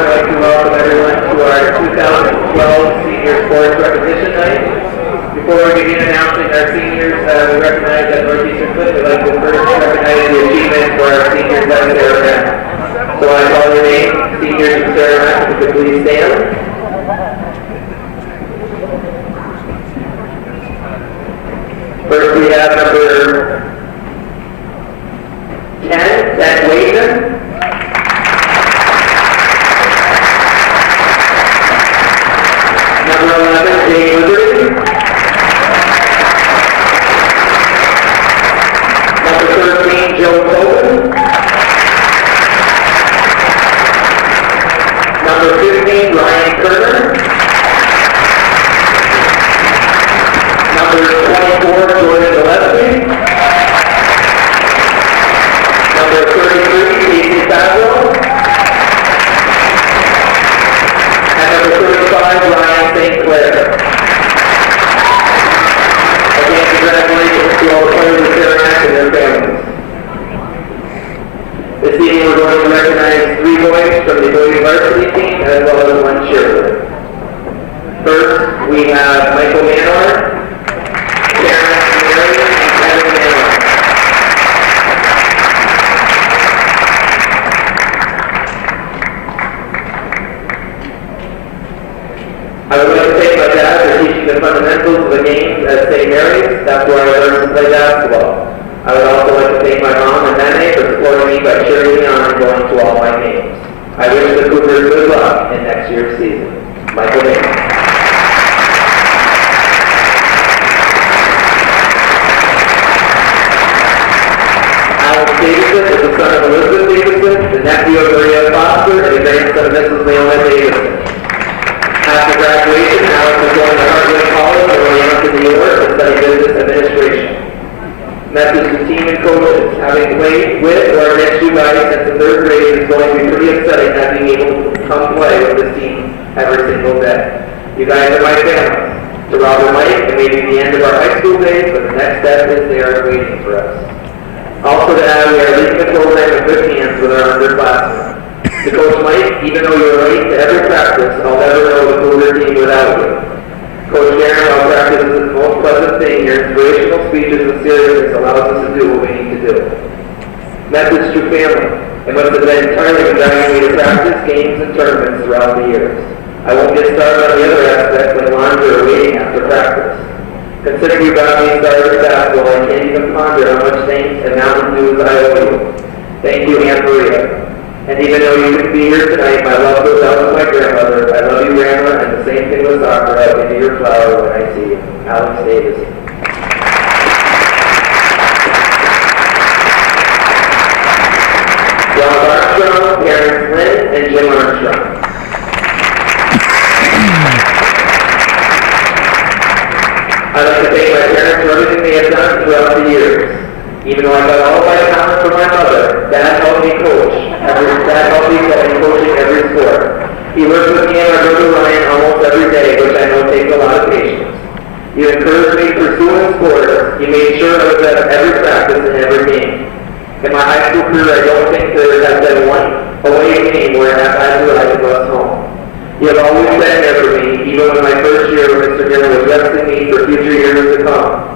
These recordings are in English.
I'd like to welcome everyone to our 2012 Senior Sports Recognition Night. Before we begin announcing our seniors, we recognize that Northeastern Cliff would like to first recognize the achievements for our seniors at Saranac. So I call your name, seniors of Saranac, if you could please stand. First we have number 10, Zach Waitman. Number 11, Jay Liberty. Number 13, Joe Cohen. Number 15, Ryan Kerner. Number 24, Jordan Gillespie. Number 33, Casey Favreau. And number 35, Ryan St. Clair. Again, congratulations to all the players of Saranac and their families. This evening we're going to recognize 3 boys from the boys varsity team as well as 1 cheerleader. First, we have Michael Manor, Karen Mary, and Kevin Manor. I would like to thank my dad for teaching the fundamentals of the game at St. Mary's. That's where I learned to play basketball. I would also like to thank my mom and Nene for supporting me by cheering me on and going to all my games. I wish the Cougars good luck in next year's season. Michael Manor. Davidson is the son of Elizabeth Davidson, the nephew of Maria Foster, and the grandson of Mrs. Leona Davidson. After graduation, Alex is going to Harvard College in Orlando, New York to study business administration. Message to team and coaches. Having played with or against you guys since the 3rd grade is going to be pretty upsetting not being able to come play with this team every single day. You guys are my family. To Rob and Mike, it may be the end of our high school days, but the next step is there waiting for us. Also to add, we are leaving the program in good hands with our underclassmen. To Coach Mike, even though you are late to every practice, I'll never know the Cougar team without you. Coach Darren, while practice is the most pleasant thing, your inspirational speeches and seriousness allows us to do what we need to do. Message to family. It must have been entirely guiding me to practice, games, and tournaments throughout the years. I won't get started on the other aspects like laundry or waiting after practice. Considering you got me started with basketball, I can't even ponder how much thanks and Mountain Dew I owe you. Thank you, Aunt Maria. And even though you couldn't be here tonight, my love goes out to my grandmother. I love you, Grandma, and the same thing with soccer. I'll give you your flower when I see you. Alex Davis. John Armstrong, parents Lynn and Jim Armstrong. I'd like to thank my parents for everything they have done throughout the years. Even though I got all my talent from my mother, Dad helped me coach. Dad helped me coaching every sport. He works with me and my brother Ryan almost every day, which I know takes a lot of patience. You encouraged me pursuing sports. You made sure I was at every practice and every game. In my high school career, I don't think there has been one away game where I had to ride the bus home. You have always been there for me, even when my first year when Mr. Miller was resting me for future years to come.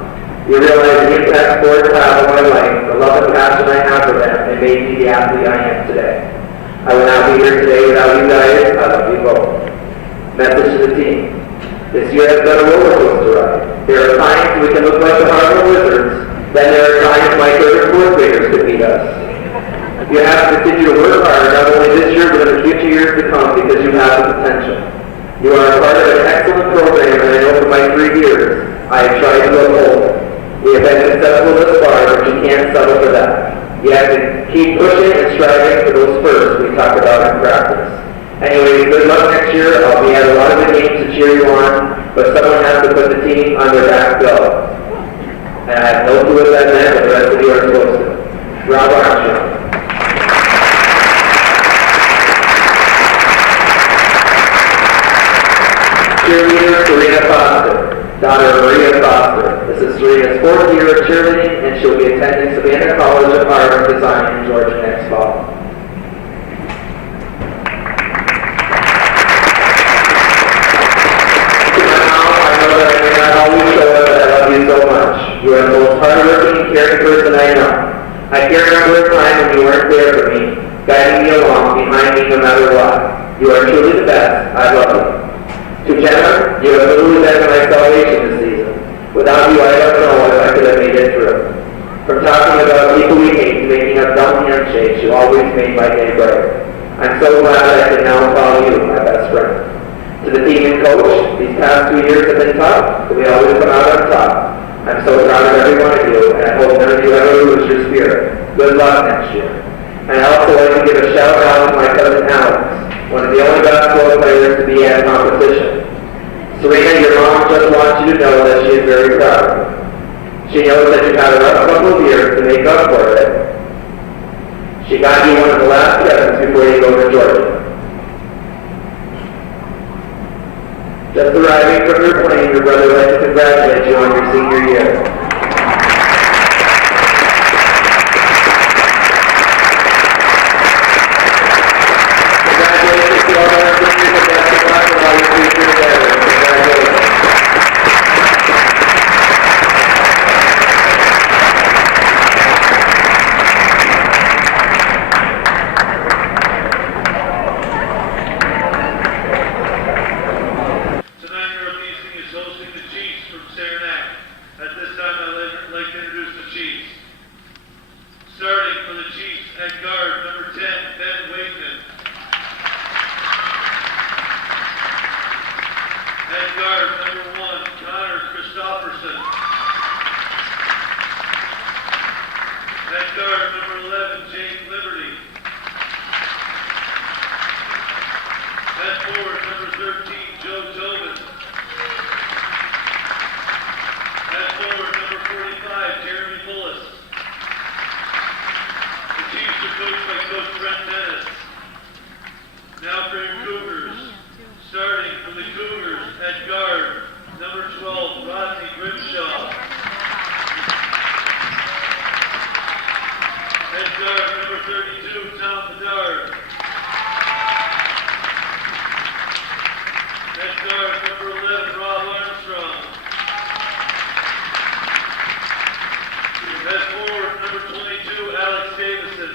You realize the impact sports have on my life, the love and passion I have for them, and made me the athlete I am today. I would not be here today without you guys. I love you both. Message to the team. This year has been a roller coaster ride. There are times we can look like the Harvard Wizards. Then there are times my favorite fourth graders could beat us. You have to continue to work hard, not only this year, but in the future years to come, because you have the potential. You are a part of an excellent program, and I know for my 3 years, I have tried to uphold it. We have been successful thus far, but you can't settle for that. You have to keep pushing and striving for those firsts we talked about in practice. Anyway, good luck next year. I'll be at a lot of the games to cheer you on, but someone has to put the team on their back go. And I have no clue what that meant, but the rest of you are supposed to. Rob Armstrong. Cheerleader Serena Foster, daughter of Maria Foster. This is Serena's 4th year of cheerleading, and she'll be attending Savannah College of Art and Design in Georgia next fall. lot. You are truly the best. I love you. To Jenna, you have literally been my salvation this season. Without you, I don't know if I could have made it through. From talking about people we hate to making up dumb handshakes, you always made my day brighter. I'm so glad that I can now call you my best friend. To the team and coach, these past 2 years have been tough, but we always come out on top. I'm so proud of every one of you, and I hope none of you ever lose your spirit. Good luck next year. And I also like to give a shout out to my cousin Alex, one of the only basketball players to be at competition. Serena, your mom just wants you to know that she is very proud. She knows that you've had a rough couple of years to make up for it. She got you one of the last presents before you go to Georgia. Just arriving from your plane, your brother would like to congratulate you on your senior year. Congratulations to all our seniors and best of luck with all your future together. Congratulations. Tonight, Northeastern is hosting the Chiefs from Saranac. At this time, I'd like to introduce the Chiefs. Starting for the Chiefs at guard, number 10, Ben Wakeman. At guard, number 1, Connor Christofferson. At guard, number 11, Jake Liberty. At forward, number 13, Joe Tobin. At forward, number 45, Jeremy Mullis. The Chiefs are coached by Coach Brent Dennis. Now for your Cougars. Starting for the Cougars at guard, number 12, Rodney Grimshaw. At guard, number 32, Tom Bedard. At guard, number 11, Rob Armstrong. At forward, number 22, Alex Davison.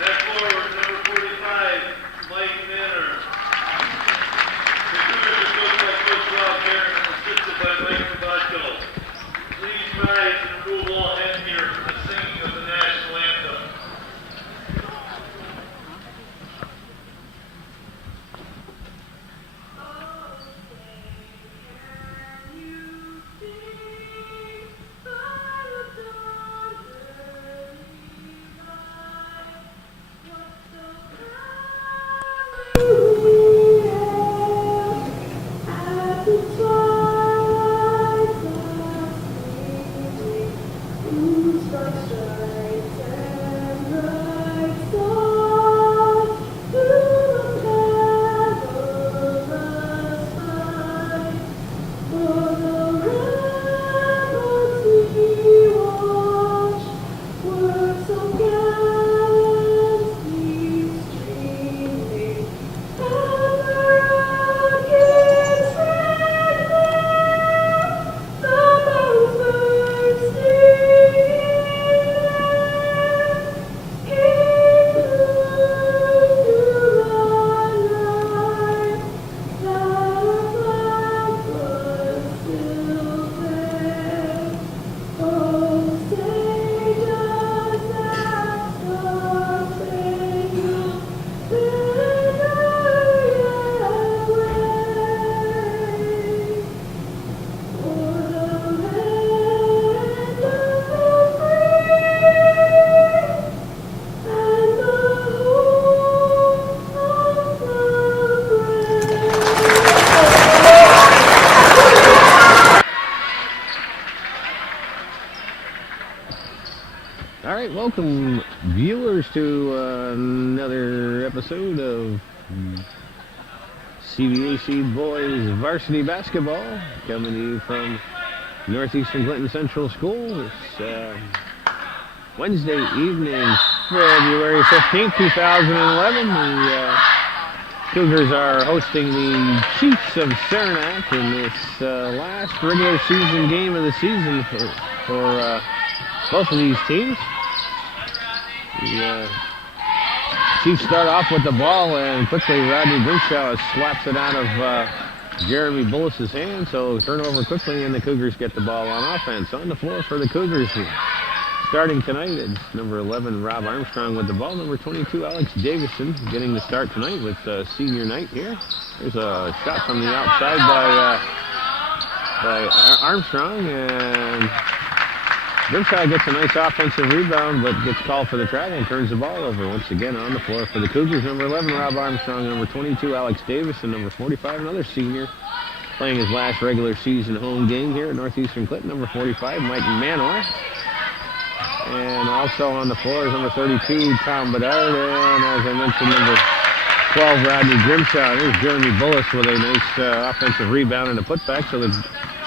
At forward, number 45, Mike Manor. The Cougars are coached by Coach Rob Barron and assisted by Mike Sabatko. Please rise and remove all headgear for the singing of the national anthem. Welcome, viewers, to another episode of CVAC Boys Varsity Basketball, coming to you from Northeastern Clinton Central School. It's Wednesday evening, February 15th, 2011. The Cougars are hosting the Chiefs of Saranac in this last regular season game of the season for both of these teams. The Chiefs start off with the ball, and quickly Rodney Grimshaw slaps it out of Jeremy Bullis' hand. So turnover quickly, and the Cougars get the ball on offense. On the floor for the Cougars. Starting tonight, it's number 11, Rob Armstrong with the ball. Number 22, Alex Davison, getting the start tonight with Senior Night here. There's a shot from the outside by Armstrong, and Grimshaw gets a nice offensive rebound, but gets called for the travel and turns the ball over. Once again on the floor for the Cougars, number 11, Rob Armstrong, number 22, Alex Davison, number 45, another senior, playing his last regular season home game here at Northeastern Clinton, number 45, Mike Manor. And also on the floor is number 32, Tom Bedard, and as I mentioned, number 12, Rodney Grimshaw. There's Jeremy Bullis with a nice offensive rebound and a putback, so the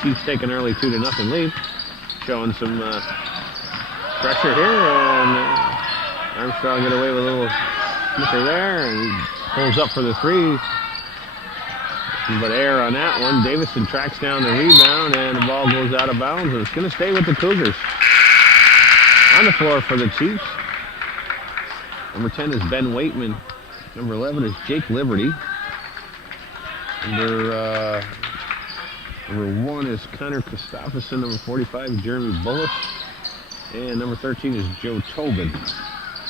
Chiefs take an early 2-0 lead. Showing some pressure here, and Armstrong get away with a little snicker there, and he pulls up for the three. But air on that one. Davison tracks down the rebound, and the ball goes out of bounds, and it's going to stay with the Cougars. On the floor for the Chiefs, number 10 is Ben Waitman. Number 11 is Jake Liberty. Number 1 is Connor Christopherson. Number 45, Jeremy Bullis. And number 13 is Joe Tobin.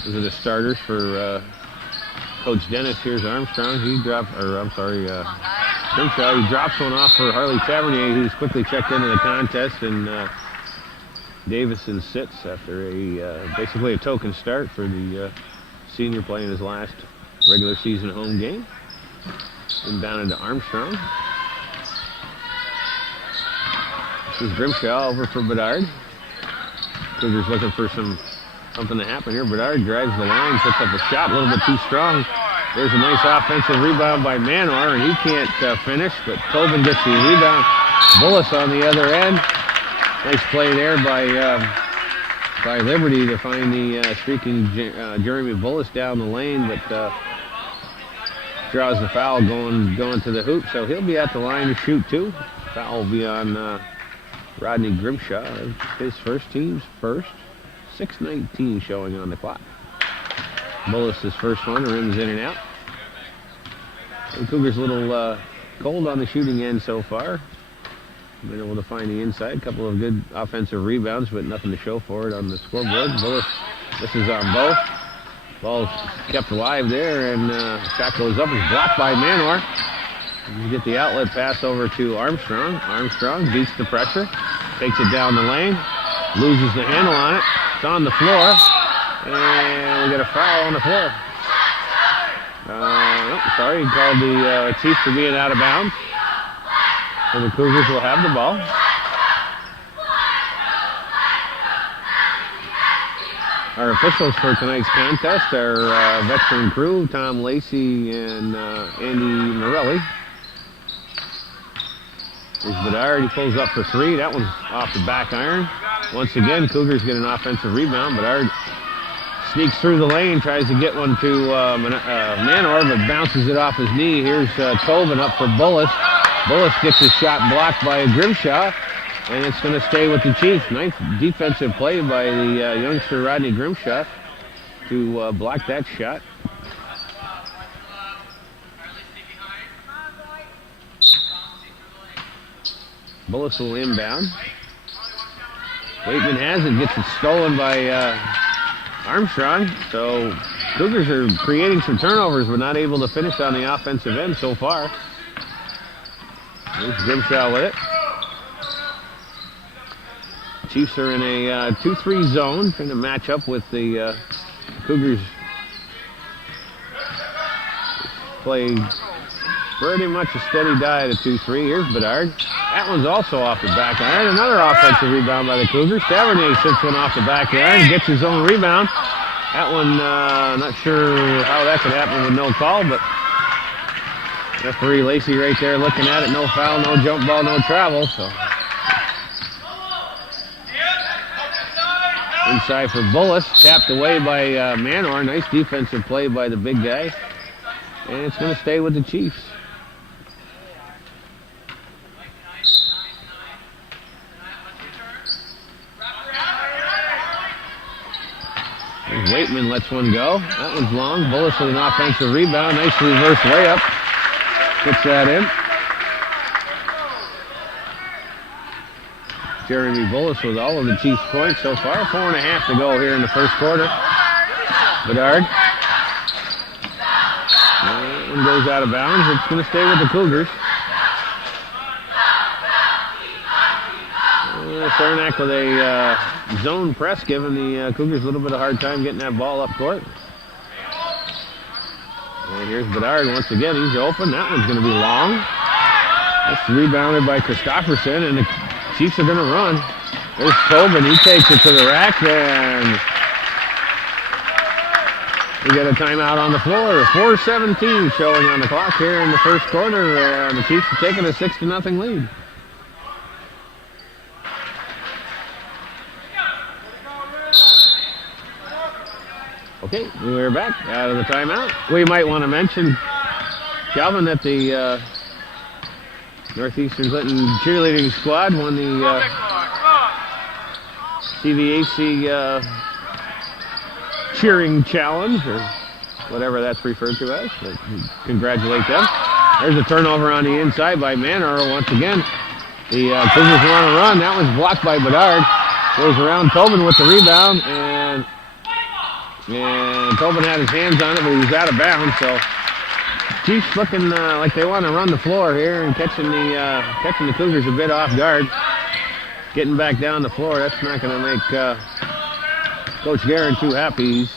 Those are the starters for Coach Dennis. Here's Armstrong. Grimshaw. He drops one off for Harley Tavernier, who's quickly checked into the contest, and Davison sits after basically a token start for the senior playing his last regular season home game. Inbound into Armstrong. This is Grimshaw over for Bedard. Cougars looking for something to happen here. Bedard drives the line, puts up a shot, a little bit too strong. There's a nice offensive rebound by Manor, and he can't finish, but Tobin gets the rebound. Bullis on the other end. Nice play there by Liberty to find the streaking Jeremy Bullis down the lane, but draws the foul going to the hoop, so he'll be at the line to shoot too. Foul will be on Rodney Grimshaw, his team's first. 6:19 showing on the clock. Bullis' first one, rims in and out. The Cougars a little cold on the shooting end so far. Been able to find the inside. A couple of good offensive rebounds, but nothing to show for it on the scoreboard. Bullis misses on both. Ball's kept alive there, and shot goes up. It's blocked by Manor. You get the outlet pass over to Armstrong. Armstrong beats the pressure, takes it down the lane, loses the handle on it. It's on the floor, and we got a foul on the floor. Sorry, he called the Chiefs for being out of bounds. So the Cougars will have the ball. Our officials for tonight's contest are veteran crew, Tom Lacey and Andy Morelli. There's Bedard, he pulls up for three. That one's off the back iron. Once again, Cougars get an offensive rebound. Bedard sneaks through the lane, tries to get one to Manor, but bounces it off his knee. Here's Tobin up for Bullis. Bullis gets his shot blocked by Grimshaw, and it's going to stay with the Chiefs. Nice defensive play by the youngster Rodney Grimshaw to block that shot. Bullis will inbound. Waitman has it, gets it stolen by Armstrong. So Cougars are creating some turnovers, but not able to finish on the offensive end so far. There's Grimshaw with it. Chiefs are in a 2-3 zone, trying to match up with the Cougars. Play pretty much a steady diet of 2-3. Here's Bedard. That one's also off the back iron. Another offensive rebound by the Cougars. Tavernier sits one off the back iron, gets his own rebound. That one, not sure how that could happen with no call, but referee Lacey right there looking at it. No foul, no jump ball, no travel. So inside for Bullis, tapped away by Manor. Nice defensive play by the big guy. And it's going to stay with the Chiefs. Waitman lets one go. That one's long. Bullis with an offensive rebound. Nice reverse layup. Gets that in. Jeremy Bullis with all of the Chiefs' points so far. 4.5 to go here in the first quarter. Bedard. That one goes out of bounds. It's going to stay with the Cougars. Saranac with a zone press, giving the Cougars a little bit of hard time getting that ball up court. And here's Bedard once again. He's open. That one's going to be long. That's rebounded by Christopherson, and the Chiefs are going to run. There's Tobin. He takes it to the rack, and we get a timeout on the floor. 4:17 showing on the clock here in the first quarter, and the Chiefs are taking a 6-0 lead. Okay, we're back out of the timeout. We might want to mention, Calvin, that the Northeastern Clinton cheerleading squad won the CVAC cheering challenge, or whatever that's referred to as. But congratulate them. There's a turnover on the inside by Manor once again. The Cougars want to run. That was blocked by Bedard. Goes around Tobin with the rebound, and Tobin had his hands on it, but he was out of bounds. So Chiefs looking like they want to run the floor here and catching the Cougars a bit off guard. Getting back down the floor, that's not going to make Coach Guerin too happy. He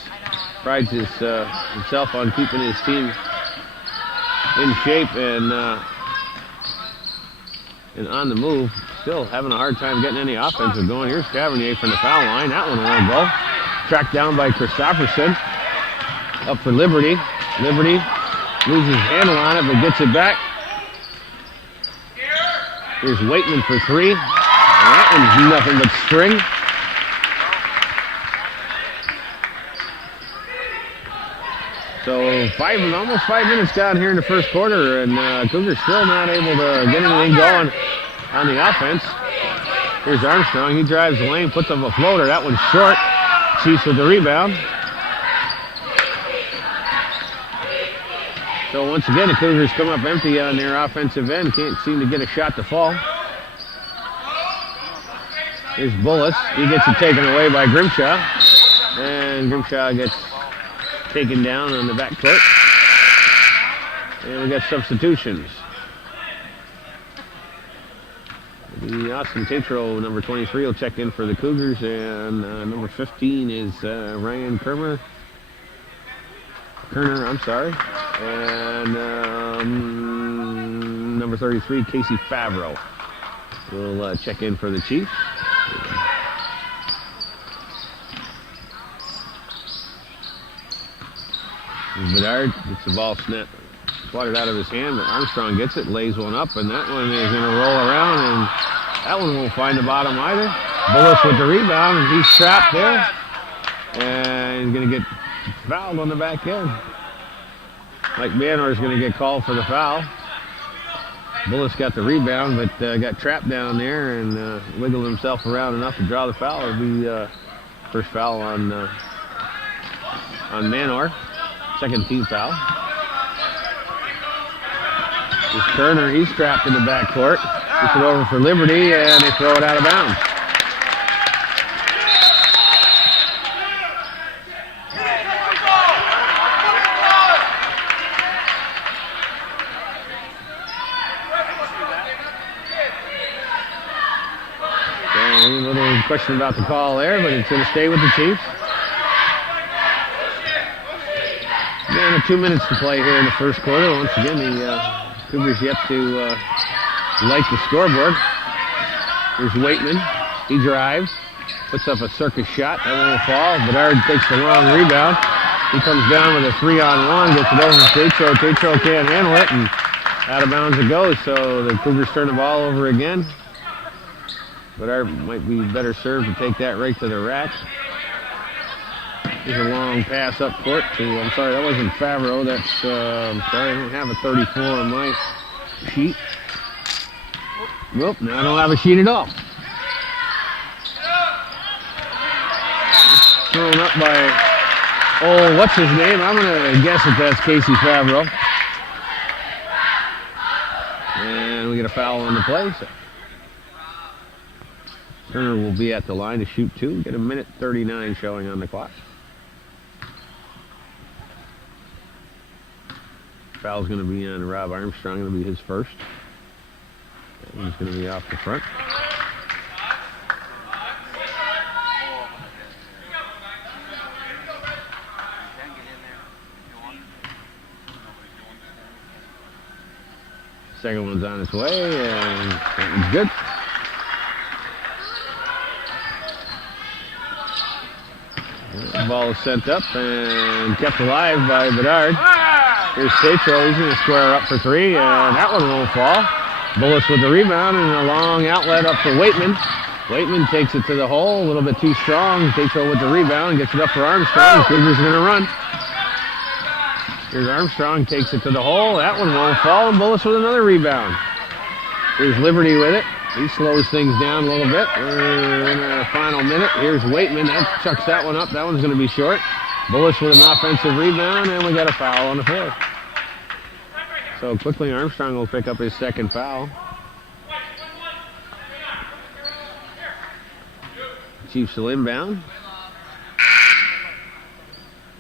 prides himself on keeping his team in shape and on the move. Still having a hard time getting any offensive going. Here's Cavanier from the foul line. That one won't go. Tracked down by Christopherson. Up for Liberty. Liberty loses handle on it, but gets it back. Here's Waitman for three. And that one's nothing but string. So almost 5 minutes down here in the first quarter, and Cougars still not able to get anything going on the offense. Here's Armstrong. He drives the lane, puts up a floater. That one's short. Chiefs with the rebound. So once again, the Cougars come up empty on their offensive end. Can't seem to get a shot to fall. Here's Bullis. He gets it taken away by Grimshaw. And Grimshaw gets taken down on the backcourt. And we got substitutions. The Austin Tatro, number 23, will check in for the Cougars, and number 15 is Ryan Kerner, and number 33, Casey Favreau, will check in for the Chiefs. Bedard gets the ball swatted out of his hand, but Armstrong gets it, lays one up, and that one is going to roll around, and that one won't find the bottom either. Bullis with the rebound, and he's trapped there, and he's going to get fouled on the back end. Mike Manor is going to get called for the foul. Bullis got the rebound, but got trapped down there and wiggled himself around enough to draw the foul. It'll be first foul on Manor. Second team foul. This Turner, he's trapped in the backcourt. Gets it over for Liberty, and they throw it out of bounds. A little question about the call there, but it's going to stay with the Chiefs. Again, 2 minutes to play here in the first quarter. Once again, the Cougars yet to light the scoreboard. Here's Waitman. He drives, puts up a circus shot. That won't fall. Bedard takes the long rebound. He comes down with a 3-on-1, gets it over to Tatro. Tatro can't handle it, and out of bounds it goes. So the Cougars turn the ball over again. Bedard might be better served to take that right to the rack. Here's a long pass up court to, I'm sorry, that wasn't Favreau. That's, I'm sorry, I don't have a 34 on my sheet. Nope, now I don't have a sheet at all. Thrown up by Oh, what's his name? I'm going to guess that that's Casey Favreau. And we get a foul on the play. So Turner will be at the line to shoot 2. Get a minute 39 showing on the clock. Foul's going to be on Rob Armstrong. Going to be his first. That one's going to be off the front. Second one's on its way, and that one's good. The ball is sent up and kept alive by Bedard. Here's Tetro. He's going to square up for 3, and that one won't fall. Bullis with the rebound and a long outlet up for Waitman. Waitman takes it to the hole, a little bit too strong. Tetro with the rebound, gets it up for Armstrong. Cougars going to run. Here's Armstrong, takes it to the hole. That one won't fall, and Bullis with another rebound. Here's Liberty with it. He slows things down a little bit. We're in our final minute. Here's Waitman. That chucks that one up. That one's going to be short. Bullis with an offensive rebound, and we got a foul on the floor. So quickly, Armstrong will pick up his second foul. Chiefs will inbound.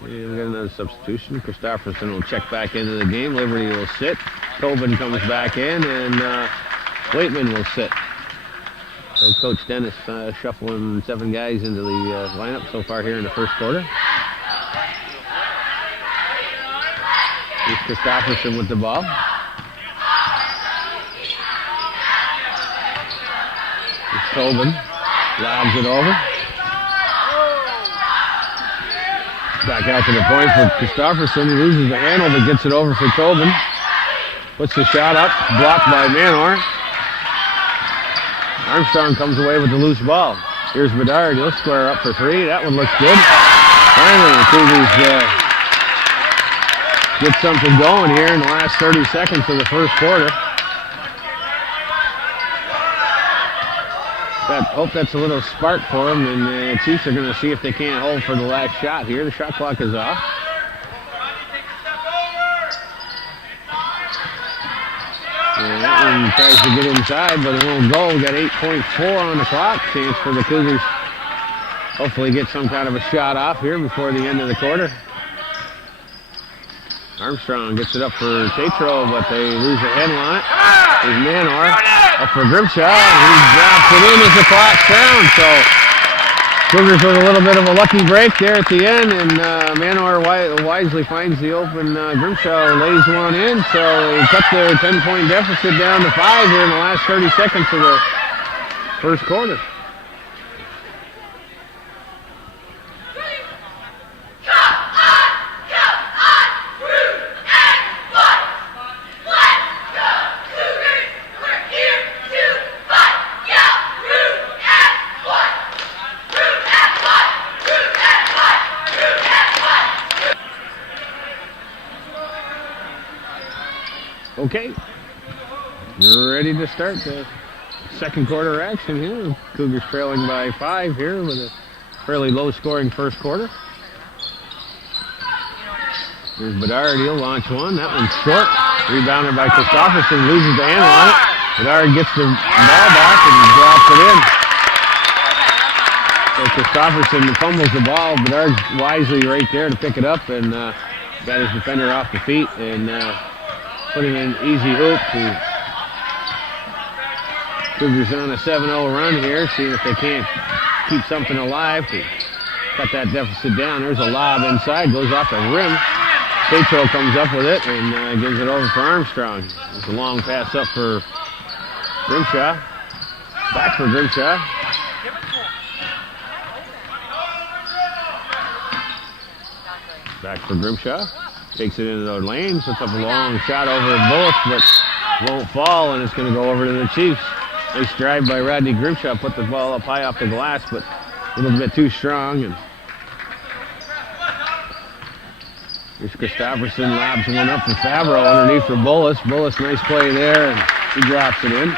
And we got another substitution. Christopherson will check back into the game. Liberty will sit. Tobin comes back in, and Waitman will sit. So Coach Dennis shuffling 7 guys into the lineup so far here in the first quarter. Here's Christopherson with the ball. Here's Tobin. Lobs it over. Back out to the point for Christopherson. He loses the handle but gets it over for Tobin. Puts the shot up. Blocked by Manor. Armstrong comes away with the loose ball. Here's Bedard. He'll square up for 3. That one looks good. Finally, the Cougars get something going here in the last 30 seconds of the first quarter. Hope that's a little spark for them, and the Chiefs are going to see if they can't hold for the last shot here. The shot clock is off. And that one tries to get inside, but it won't go. We got 8.4 on the clock. Chance for the Cougars hopefully get some kind of a shot off here before the end of the quarter. Armstrong gets it up for Tetro, but they lose the handle on it. There's Manor up for Grimshaw, and he drops it in as the clock's down. So Cougars with a little bit of a lucky break there at the end, and Manor wisely finds the open Grimshaw, lays one in. So they cut their 10-point deficit down to 5 here in the last 30 seconds of the first quarter. Okay, we're ready to start the second quarter action here. Cougars trailing by 5 here with a fairly low-scoring first quarter. Here's Bedard. He'll launch one. That one's short. Rebounded by Christopherson. Loses the handle on it. Bedard gets the ball back and drops it in. So Christopherson fumbles the ball. Bedard's wisely right there to pick it up and got his defender off the feet and put him in easy hoop. Cougars on a 7-0 run here, seeing if they can't keep something alive to cut that deficit down. There's a lob inside, goes off the rim. Tetro comes up with it and gives it over for Armstrong. It's a long pass up for Grimshaw. Back for Grimshaw. Back for Grimshaw. Takes it into the lane, puts up a long shot over Bullis, but won't fall, and it's going to go over to the Chiefs. Nice drive by Rodney Grimshaw, put the ball up high off the glass, but a little bit too strong. And here's Christopherson, lobs one up for Favreau underneath for Bullis. Bullis, nice play there, and he drops it in.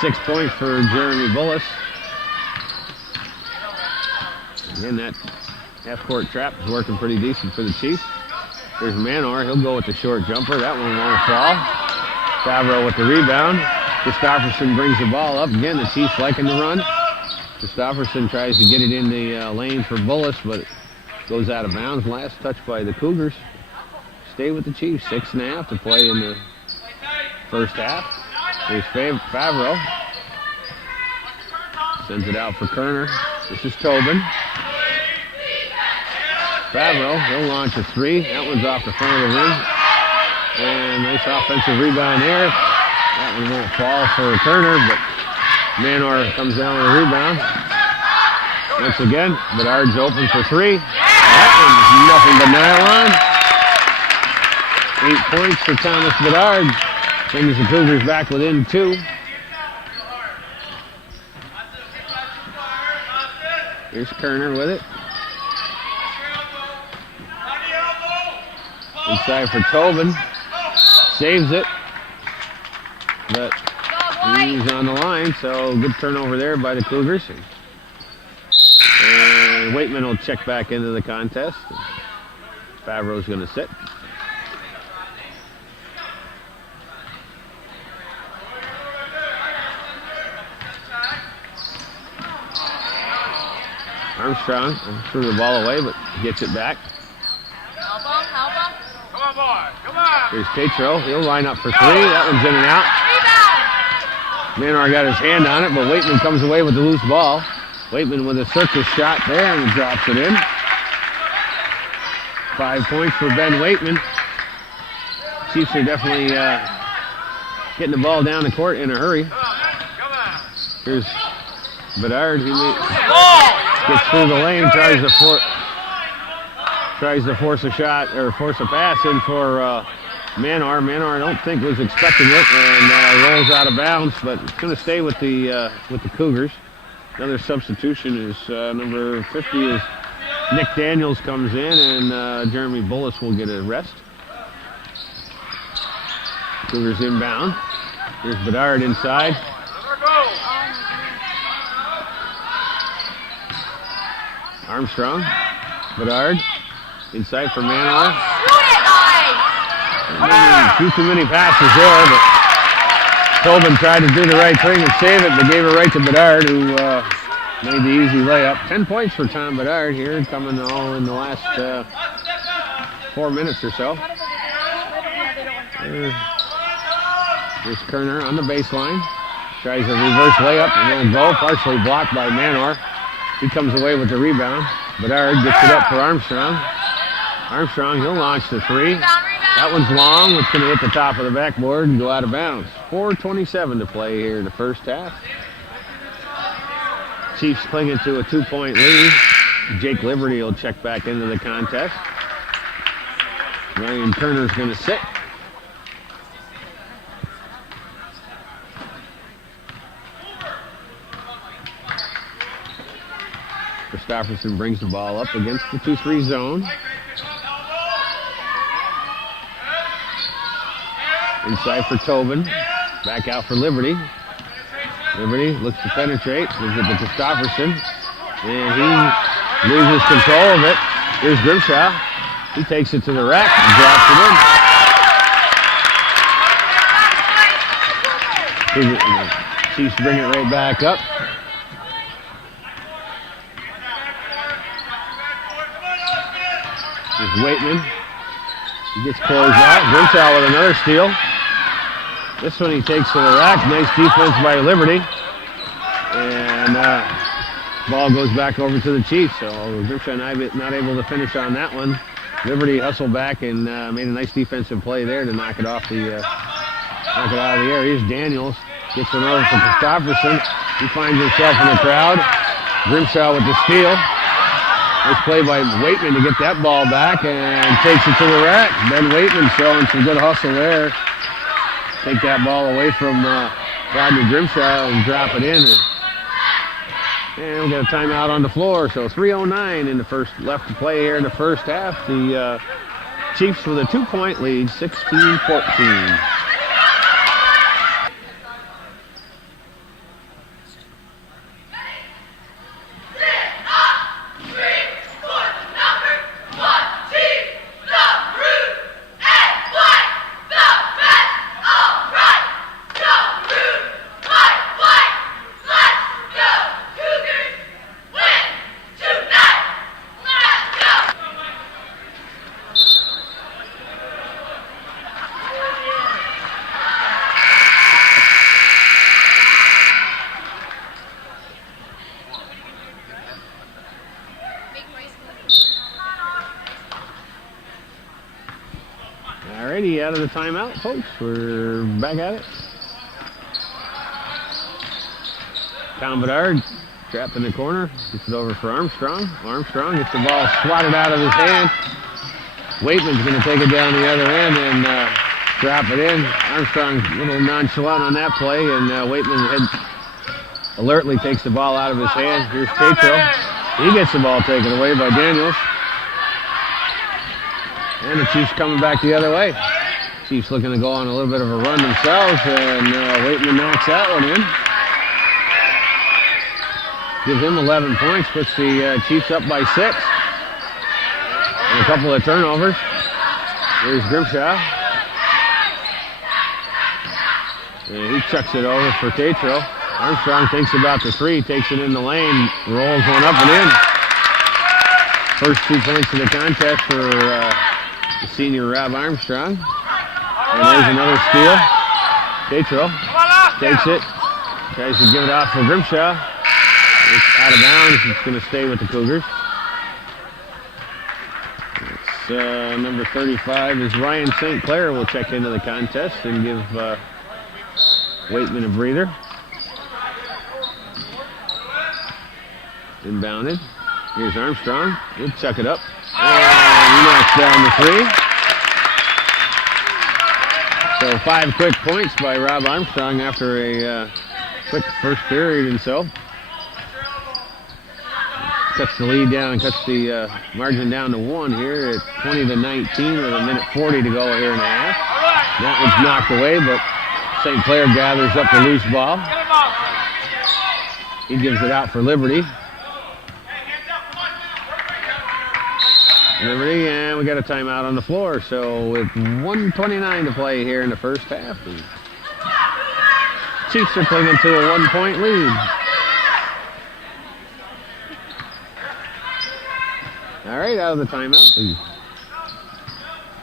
6 points for Jeremy Bullis. Again, that Half-court trap is working pretty decent for the Chiefs. Here's Manor. He'll go with the short jumper. That one won't fall. Favreau with the rebound. Christopherson brings the ball up. Again, the Chiefs liking the run. Christopherson tries to get it in the lane for Bullis, but it goes out of bounds. Last touch by the Cougars. Stay with the Chiefs. 6.5 to play in the first half. Here's Favreau. Sends it out for Kerner. This is Tobin. Favreau, he'll launch a three. That one's off the front of the rim. And nice offensive rebound there. That one won't fall for Kerner, but Manor comes down with a rebound. Once again, Bedard's open for three. That one's nothing but nylon. 8 points for Thomas Bedard. Brings the Cougars back within 2. Here's Kerner with it. Inside for Tobin. Saves it. But he's on the line, so good turnover there by the Cougars. And Waitman will check back into the contest. Favreau's going to sit. Armstrong threw the ball away, but gets it back. Help him. Come on, boy. Come on. Here's Tatro. He'll line up for three. That one's in and out. Manor got his hand on it, but Waitman comes away with the loose ball. Waitman with a circus shot there and drops it in. 5 points for Ben Waitman. Chiefs are definitely getting the ball down the court in a hurry. Come on. Here's Bedard. He gets through the lane, tries to force a shot or force a pass in for Manor. Manor, I don't think was expecting it, and rolls out of bounds, but it's going to stay with the Cougars. Another substitution is number 50 is Nick Daniels comes in, and Jeremy Bullis will get a rest. Cougars inbound. Here's Bedard inside. Armstrong, Bedard, inside for Manor. Too many passes there, but Tobin tried to do the right thing and save it, but gave it right to Bedard, who made the easy layup. 10 points for Tom Bedard here, coming all in the last 4 minutes or so. Here's Kerner on the baseline. Tries a reverse layup and won't go, partially blocked by Manor. He comes away with the rebound. Bedard gets it up for Armstrong. Armstrong, he'll launch the three. That one's long. It's going to hit the top of the backboard and go out of bounds. 4:27 to play here in the first half. Chiefs clinging to a 2-point lead. Jake Liberty will check back into the contest. Ryan Kerner's going to sit. Christopherson brings the ball up against the 2-3 zone. Inside for Tobin. Back out for Liberty. Liberty looks to penetrate. Gives it to Christopherson. And he loses control of it. Here's Grimshaw. He takes it to the rack and drops it in. Chiefs bring it right back up. Here's Waitman. He gets closed out. Grimshaw with another steal. This one he takes to the rack. Nice defense by Liberty. And ball goes back over to the Chiefs. So Grimshaw not able to finish on that one. Liberty hustled back and made a nice defensive play there to knock it out of the air. Here's Daniels. Gets it over for Christopherson. He finds himself in the crowd. Grimshaw with the steal. Nice play by Waitman to get that ball back and takes it to the rack. Ben Waitman showing some good hustle there. Take that ball away from Rodney Grimshaw and drop it in. And we got a timeout on the floor. So 3:09 in the first left to play here in the first half. The Chiefs with a 2-point lead, 16-14. Alrighty, out of the timeout, folks. We're back at it. Tom Bedard trapped in the corner. Gets it over for Armstrong. Armstrong gets the ball swatted out of his hand. Waitman's going to take it down the other end and drop it in. Armstrong a little nonchalant on that play, and Waitman alertly takes the ball out of his hand. Here's Tatro. He gets the ball taken away by Daniels. And the Chiefs coming back the other way. Chiefs looking to go on a little bit of a run themselves, and Waitman knocks that one in. Gives him 11 points, puts the Chiefs up by 6. And a couple of turnovers. Here's Grimshaw. And he chucks it over for Tatro. Armstrong thinks about the three, takes it in the lane, rolls one up and in. First 2 points of the contest for the senior Rob Armstrong. And there's another steal. Tatro takes it, tries to give it off for Grimshaw. It's out of bounds. It's going to stay with the Cougars. It's number 35 is Ryan St. Clair will check into the contest and give Waitman a breather. Inbounded. Here's Armstrong. He'll chuck it up. And he knocks down the three. So 5 quick points by Rob Armstrong after a quick first period and so. Cuts the lead down and cuts the margin down to 1 here at 20-19 with a minute 40 to go here in the half. That one's knocked away, but St. Clair gathers up the loose ball. He gives it out for Liberty. Liberty, and we got a timeout on the floor. So with 1:29 to play here in the first half, and Chiefs are clinging to a 1-point lead. All right, out of the timeout, the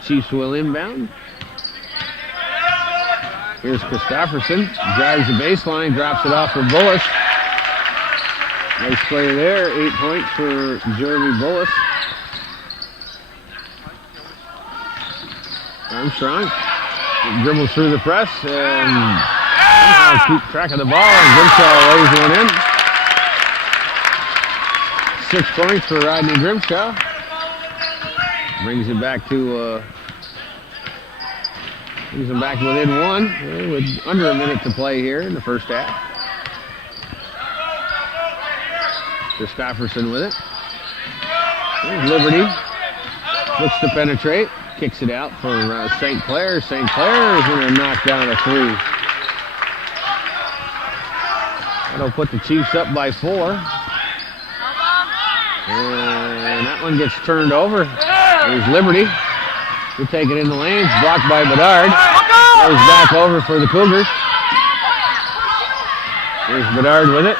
Chiefs will inbound. Here's Christofferson, drives the baseline, drops it off for Bullis. Nice play there, 8 points for Jeremy Bullis. Armstrong dribbles through the press and somehow keep track of the ball, and Grimshaw lays one in. 6 points for Rodney Grimshaw. Brings it back to brings them back within 1 with under a minute to play here in the first half. Christofferson with it. There's Liberty. Looks to penetrate. Kicks it out for St. Clair. St. Clair is going to knock down a 3. That'll put the Chiefs up by 4. And that one gets turned over. There's Liberty. He'll take it in the lanes. Blocked by Bedard. Goes back over for the Cougars. There's Bedard with it.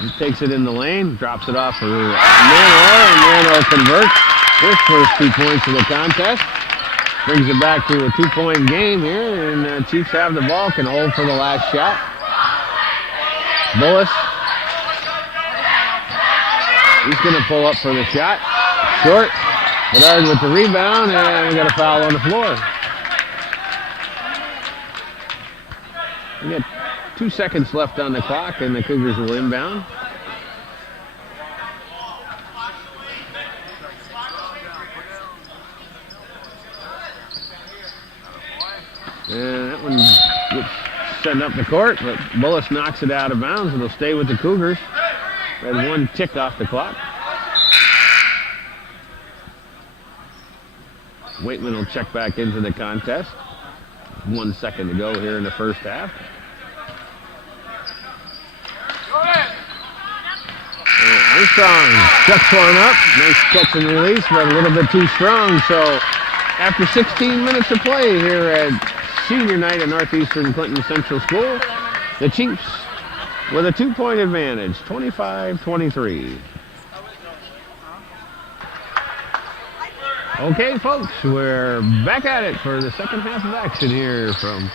He takes it in the lane. Drops it off for Mano. And Mano converts. His first 2 points of the contest. Brings it back to a 2-point game here. And Chiefs have the ball. Can hold for the last shot. Bullis. He's going to pull up for the shot. Short. Bedard with the rebound, and we got a foul on the floor. We got 2 seconds left on the clock, and the Cougars will inbound. And that one gets sent up the court, but Bullis knocks it out of bounds. It'll stay with the Cougars. Had 1 tick off the clock. Waitman will check back into the contest. 1 second to go here in the first half. Armstrong chucks one up. Nice catch and release, but a little bit too strong. So after 16 minutes of play here at Senior Night at Northeastern Clinton Central School, the Chiefs with a 2-point advantage, 25-23. Okay, folks, we're back at it for the second half of action here from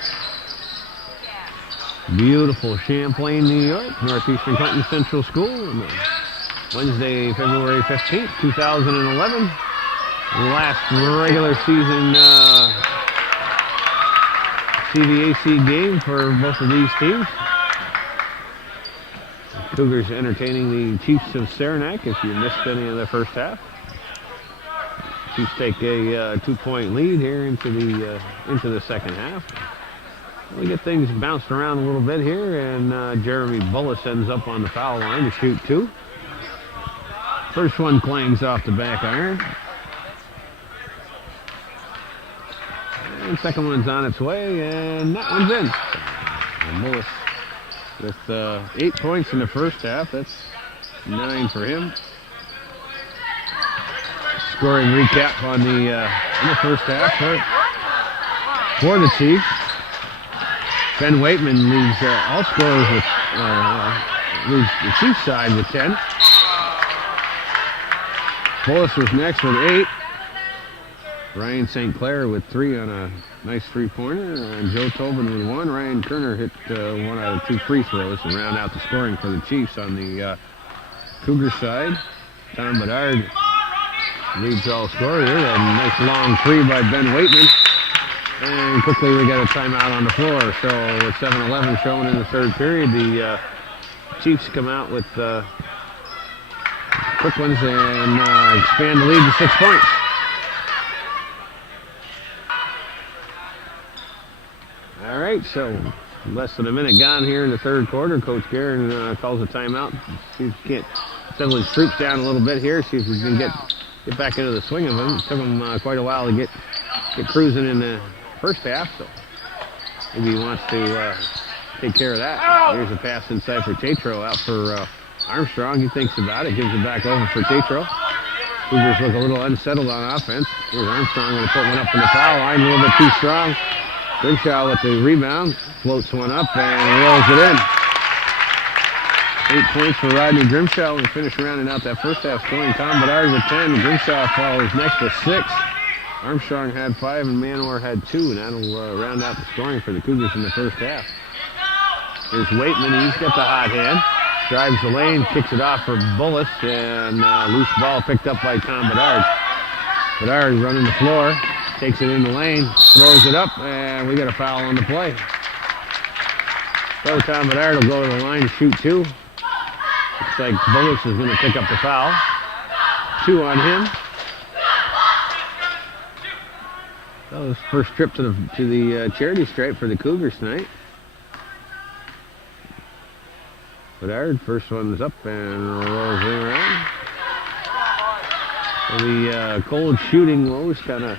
beautiful Champlain, New York, Northeastern Clinton Central School, on Wednesday, February 15th, 2011. Last regular season CVAC game for both of these teams. Cougars entertaining the Chiefs of Saranac if you missed any of the first half. Chiefs take a 2-point lead here into the second half. We get things bounced around a little bit here, and Jeremy Bullis ends up on the foul line to shoot 2. First one clangs off the back iron. And second one's on its way, and that one's in. And Bullis with 8 points in the first half. That's 9 for him. Scoring recap on the first half for the Chiefs. Ben Waitman leads all scorers with leads the Chiefs side with 10. Bullis was next with 8. Ryan St. Clair with 3 on a nice 3-pointer. And Joe Tobin with 1. Ryan Kerner hit 1 out of 2 free throws to round out the scoring for the Chiefs on the Cougar side. Tom Bedard leads all scorers. A nice long 3 by Ben Waitman. And quickly we got a timeout on the floor. So with 7-11 shown in the third period, the Chiefs come out with quick ones and expand the lead to 6 points. All right, so less than a minute gone here in the third quarter. Coach Guerin calls a timeout. See if he can't settle his troops down a little bit here. See if we can get back into the swing of them. It took him quite a while to get cruising in the first half, so maybe he wants to take care of that. Here's a pass inside for Tatro, out for Armstrong. He thinks about it, gives it back over for Tatro. Cougars look a little unsettled on offense. Here's Armstrong going to put one up in the foul line, a little bit too strong. Grimshaw with the rebound, floats one up and rolls it in. 8 points for Rodney Grimshaw. We finish rounding out that first half scoring. Tom Bedard with 10. Grimshaw follows next with 6. Armstrong had 5 and Manor had 2, and that'll round out the scoring for the Cougars in the first half. Here's Waitman. He's got the hot hand. Drives the lane, kicks it off for Bullis, and loose ball picked up by Tom Bedard. Bedard running the floor, takes it in the lane, throws it up, and we got a foul on the play. So Tom Bedard will go to the line to shoot 2. Looks like Bullis is going to pick up the foul. 2 on him. That was first trip to the charity stripe for the Cougars tonight. Bedard, first one's up and rolls it around. The cold shooting woes kind of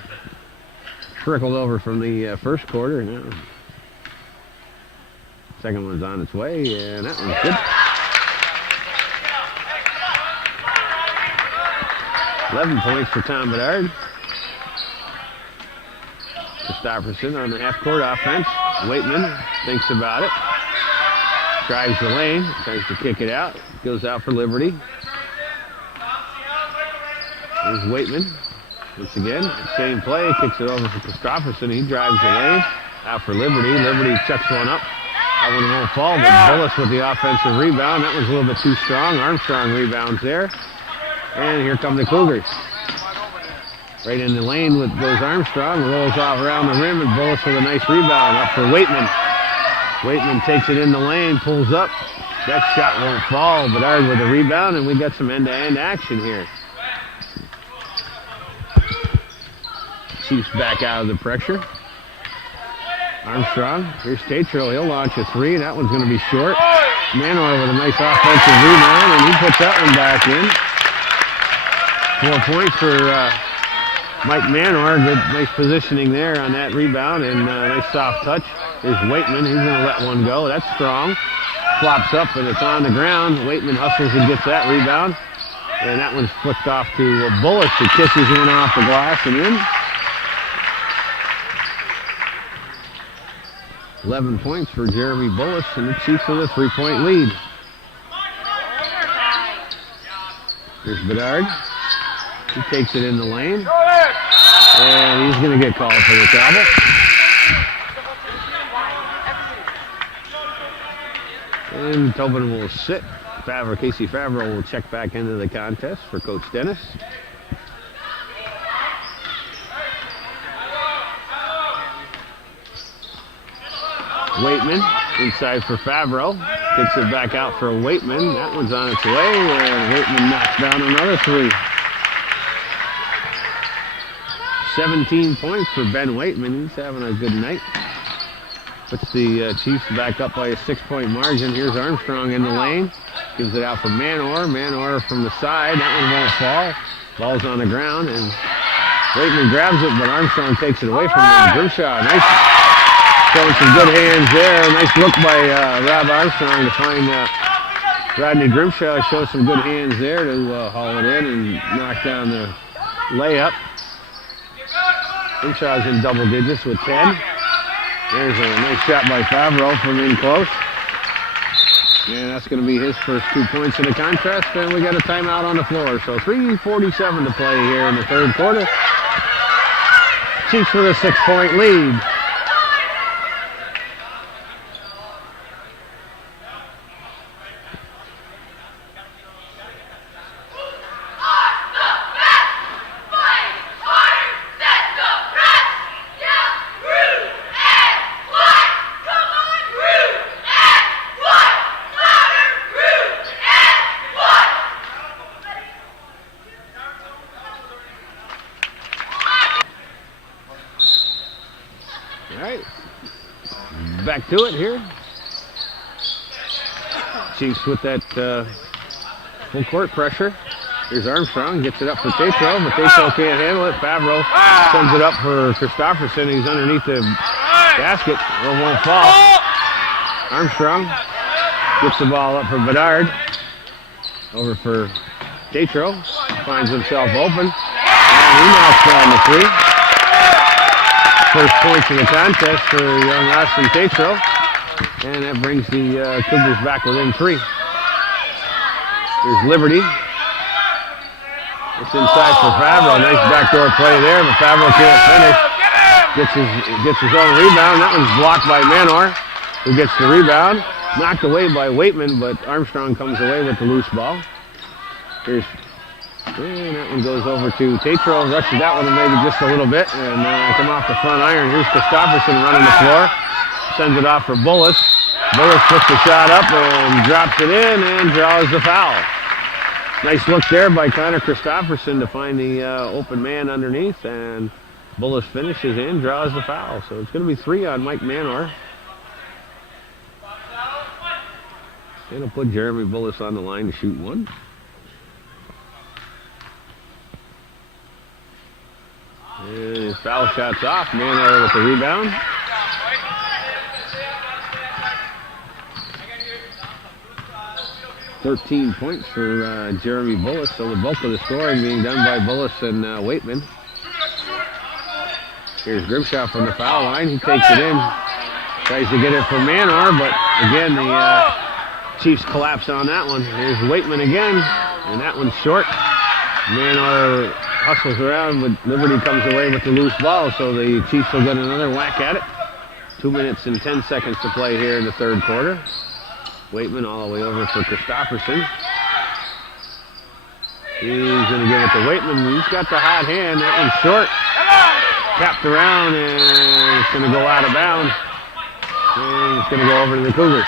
trickled over from the first quarter. Now, second one's on its way, and that one's good. 11 points for Tom Bedard. Christopherson on the half-court offense. Waitman thinks about it. Drives the lane, tries to kick it out. Goes out for Liberty. Here's Waitman. Once again, same play. Kicks it over for Christopherson. He drives the lane. Out for Liberty. Liberty chucks one up. That one won't fall, but Bullis with the offensive rebound. That was a little bit too strong. Armstrong rebounds there. And here come the Cougars. Right in the lane with goes Armstrong, rolls off around the rim, and Bullis with a nice rebound up for Waitman. Waitman takes it in the lane, pulls up. That shot won't fall. Bedard with a rebound, and we got some end-to-end action here. Chiefs back out of the pressure. Armstrong, here's Tatro. He'll launch a 3. That one's going to be short. Manor with a nice offensive rebound, and he puts that one back in. 4 points for Mike Manor. Good, nice positioning there on that rebound, and nice soft touch. Here's Waitman. He's going to let one go. That's strong. Flops up, and it's on the ground. Waitman hustles and gets that rebound. And that one's flicked off to Bullis, who kisses one off the glass and in. 11 points for Jeremy Bullis, and the Chiefs with a 3-point lead. Here's Bedard. He takes it in the lane. And he's going to get called for the travel. And Tobin will sit. Casey Favreau will check back into the contest for Coach Dennis. Waitman inside for Favreau. Kicks it back out for Waitman. That one's on its way, and Waitman knocks down another three. 17 points for Ben Waitman. He's having a good night. Puts the Chiefs back up by a 6-point margin. Here's Armstrong in the lane. Gives it out for Manor. Manor from the side. That one won't fall. Ball's on the ground, and Waitman grabs it, but Armstrong takes it away from him. Grimshaw, nice. Showing some good hands there. Nice look by Rob Armstrong to find Rodney Grimshaw. Shows some good hands there to haul it in and knock down the layup. Grimshaw's in double digits with 10. There's a nice shot by Favreau from in close. And that's going to be his first 2 points in the contest. And we got a timeout on the floor. So 3:47 to play here in the third quarter. Chiefs with a 6-point lead. Back to it here. Chiefs with that full court pressure. Here's Armstrong, gets it up for Tatro, but Tatro can't handle it. Favreau sends it up for Christopherson. He's underneath the basket. It won't fall. Armstrong gets the ball up for Bedard. Over for Tatro. Finds himself open. And he knocks down the three. First points in the contest for young Austin Tatro. And that brings the Cougars back within 3. Here's Liberty. It's inside for Favreau. Nice backdoor play there, but Favreau can't finish. Gets his own rebound. That one's blocked by Manor, who gets the rebound. Knocked away by Waitman, but Armstrong comes away with the loose ball. And that one goes over to Tatro. Rushes that one maybe just a little bit. And come off the front iron. Here's Christopherson running the floor. Sends it off for Bullis. Bullis puts the shot up and drops it in and draws the foul. Nice look there by Connor Christopherson to find the open man underneath. And Bullis finishes in, draws the foul. So it's going to be 3 on Mike Manor. And it'll put Jeremy Bullis on the line to shoot 1. And his foul shot's off. Manor with the rebound. $13 points for Jeremy Bullis. So the bulk of the scoring being done by Bullis and Waitman. Here's Grimshaw from the foul line. He takes it in. Tries to get it for Manor, but again the Chiefs collapse on that one. Here's Waitman again, and that one's short. Manor hustles around, but Liberty comes away with the loose ball, so the Chiefs will get another whack at it. 2 minutes and 10 seconds to play here in the third quarter. Waitman all the way over for Christopherson. He's going to give it to Waitman. He's got the hot hand. That one's short. Tapped around, and it's going to go out of bounds. And it's going to go over to the Cougars.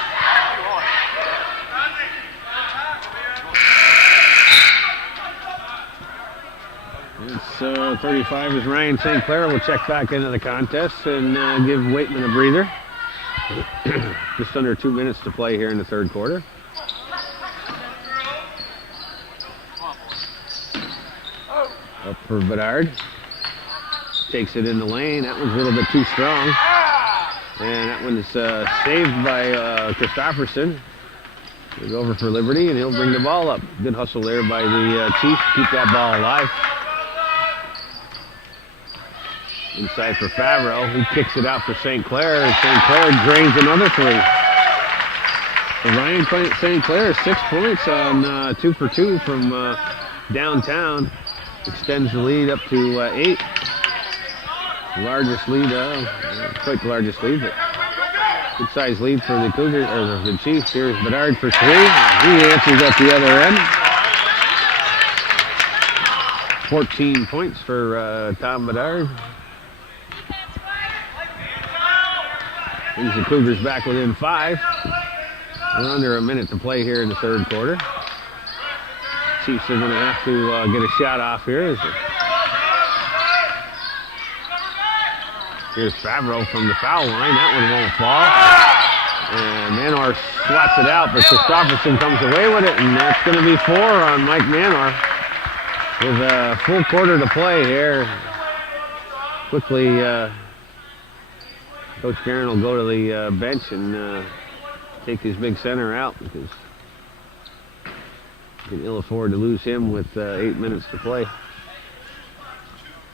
It's 35 as Ryan St. Clair will check back into the contest and give Waitman a breather. Just under 2 minutes to play here in the third quarter. Up for Bedard. Takes it in the lane. That one's a little bit too strong. And that one's saved by Christopherson. He'll go over for Liberty, and he'll bring the ball up. Good hustle there by the Chiefs to keep that ball alive. Inside for Favreau. He kicks it out for St. Clair, and St. Clair drains another 3. So Ryan St. Clair, 6 points on 2 for 2 from downtown. Extends the lead up to 8. Largest lead, quite the largest lead, but good size lead for the Cougars, or the Chiefs. Here's Bedard for 3. He answers at the other end. 14 points for Tom Bedard. Brings the Cougars back within 5. We're under a minute to play here in the third quarter. Chiefs are going to have to get a shot off here. Here's Favreau from the foul line. That one won't fall. And Manor swats it out, but Christopherson comes away with it, and that's going to be 4 on Mike Manor. With a full quarter to play here. Quickly, Coach Barron will go to the bench and take his big center out because you can ill afford to lose him with 8 minutes to play.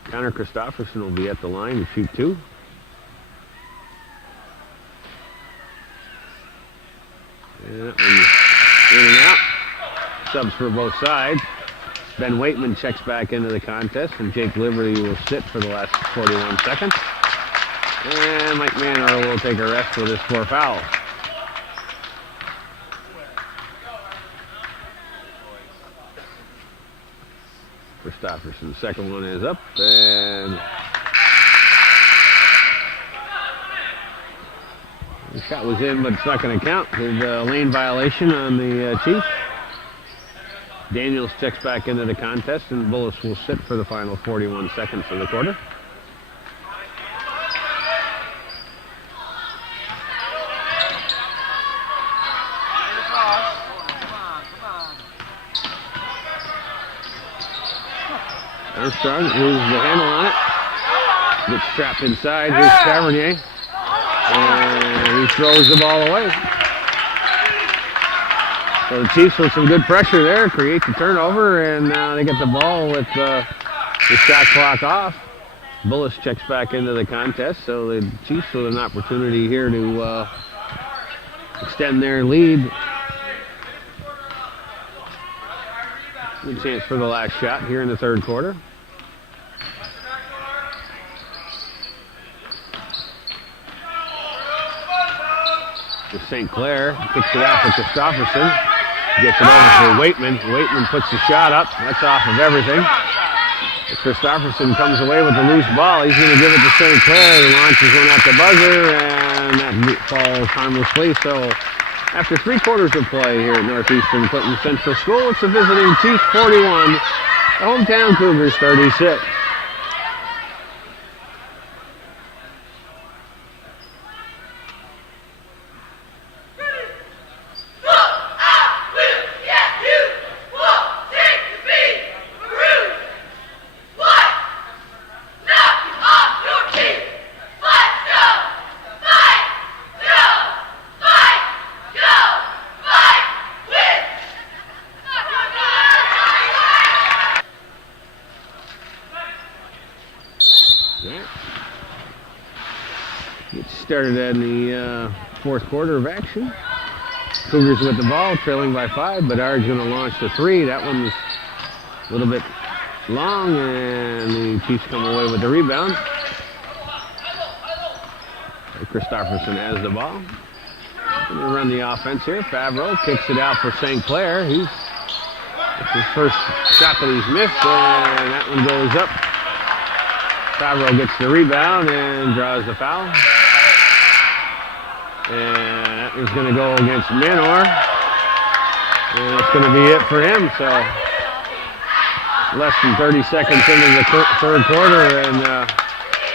Connor Christopherson will be at the line to shoot 2. And that one in and out. Subs for both sides. Ben Waitman checks back into the contest, and Jake Liberty will sit for the last 41 seconds. And Mike Manor will take a rest with his 4 fouls. Christopherson's second one is up, and the shot was in, but it's not going to count. There's a lane violation on the Chiefs. Daniels checks back into the contest, and Bullis will sit for the final 41 seconds of the quarter. Armstrong loses the handle on it. Gets trapped inside. Here's Tavernier. And he throws the ball away. So the Chiefs with some good pressure there create the turnover, and they get the ball with the shot clock off. Bullis checks back into the contest, so the Chiefs with an opportunity here to extend their lead. Good chance for the last shot here in the third quarter. To St. Clair, kicks it out for Christopherson. Gets it over for Waitman. Waitman puts the shot up. That's off of everything. But Christopherson comes away with the loose ball. He's going to give it to St. Clair. He launches one at the buzzer, and that falls harmlessly. So after 3 quarters of play here at Northeastern Clinton Central School, it's the visiting Chiefs 41, the hometown Cougars 36. Started in the fourth quarter of action. Cougars with the ball, trailing by 5. Bedard's going to launch the 3. That one was a little bit long, and the Chiefs come away with the rebound. Christopherson has the ball. Going to run the offense here. Favreau kicks it out for St. Clair. It's his first shot that he's missed, and that one goes up. Favreau gets the rebound and draws the foul. And that is going to go against Manor. And that's going to be it for him. So less than 30 seconds into the third quarter, and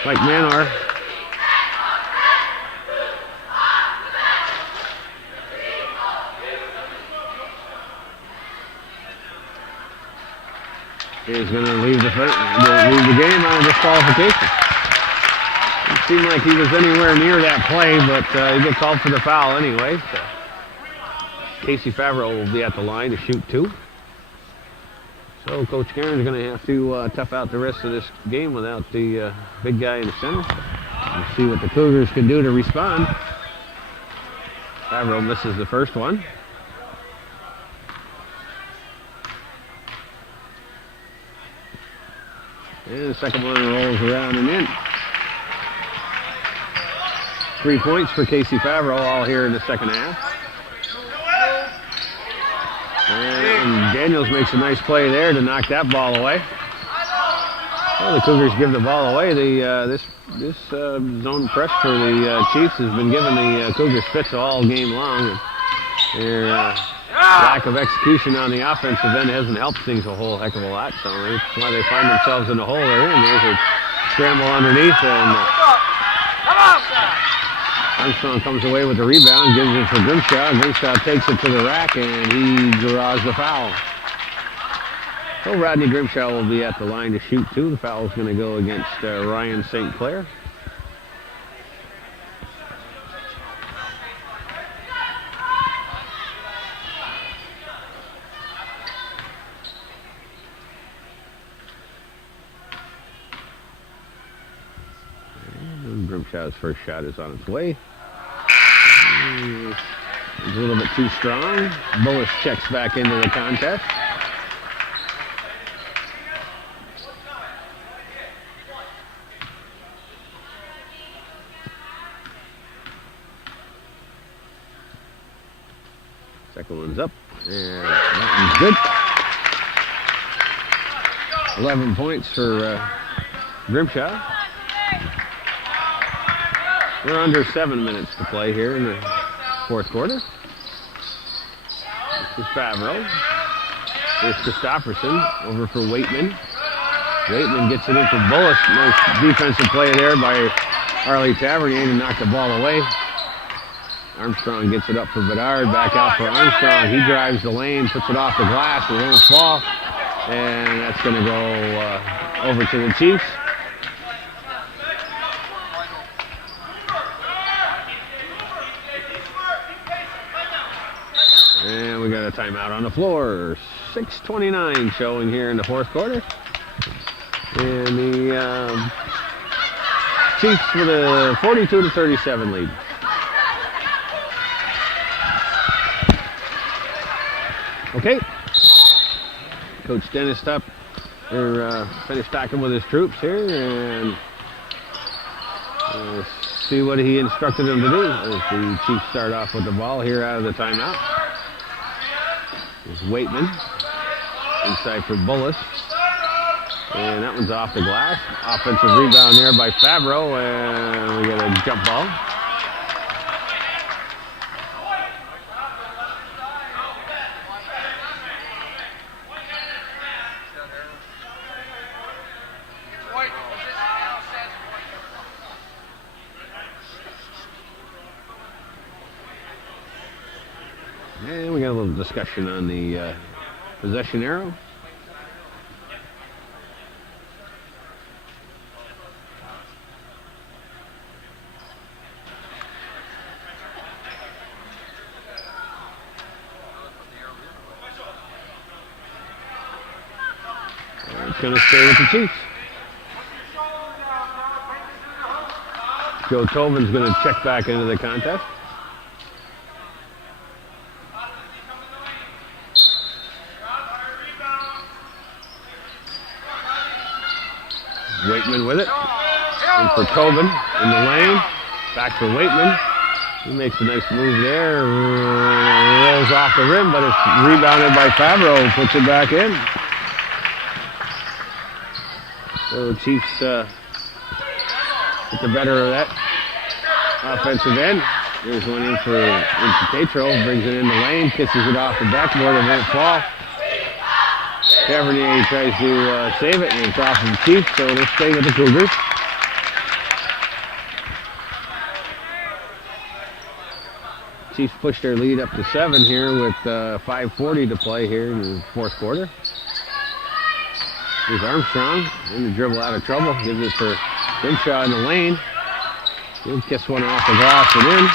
Mike Manor is going to leave the game on a disqualification. It seemed like he was anywhere near that play, but he gets called for the foul anyway. So Casey Favreau will be at the line to shoot 2. So Coach Karen's going to have to tough out the rest of this game without the big guy in the center. We'll see what the Cougars can do to respond. Favreau misses the first one. And the second one rolls around and in. 3 points for Casey Favreau, all here in the second half. And Daniels makes a nice play there to knock that ball away. Well, the Cougars give the ball away. This zone press for the Chiefs has been giving the Cougars fits all game long. And their lack of execution on the offensive end hasn't helped things a whole heck of a lot. So that's why they find themselves in the hole they're in. There's a scramble underneath, and Armstrong comes away with the rebound, gives it for Grimshaw. Grimshaw takes it to the rack, and he draws the foul. So Rodney Grimshaw will be at the line to shoot two. The foul is going to go against Ryan St. Clair. And Grimshaw's first shot is on its way. It's a little bit too strong. Bullis checks back into the contest. Second one's up, and that one's good. 11 points for Grimshaw. We're under 7 minutes to play here in the fourth quarter. This is Favreau. There's Christopherson over for Waitman. Waitman gets it in for Bullis. Nice defensive play there by Harley Tavernier to knock the ball away. Armstrong gets it up for Bedard, back out for Armstrong. He drives the lane, puts it off the glass, it won't fall. And that's going to go over to the Chiefs. And we got a timeout on the floor. 6:29 showing here in the fourth quarter. And the Chiefs with a 42-37 lead. Okay. Coach Dennis up. They're finished talking with his troops here and see what he instructed them to do as the Chiefs start off with the ball here out of the timeout. There's Waitman inside for Bullis. And that one's off the glass. Offensive rebound there by Favreau, and we get a jump ball. And we got a little discussion on the possession arrow. And it's going to stay with the Chiefs. Joe Tobin's going to check back into the contest. Waitman with it. And for Tobin in the lane. Back for Waitman. He makes a nice move there. Rolls off the rim, but it's rebounded by Favreau. Puts it back in. So the Chiefs get the better of that offensive end. There's one in for Tatro. Brings it in the lane. Kisses it off the backboard. It won't fall. Tavernier tries to save it, and it's off of the Chiefs, so let's stay with the Cougars. Chiefs push their lead up to 7 here with 5:40 to play here in the fourth quarter. Here's Armstrong in the dribble out of trouble. Gives it for Grimshaw in the lane. He'll kiss one off the glass and in.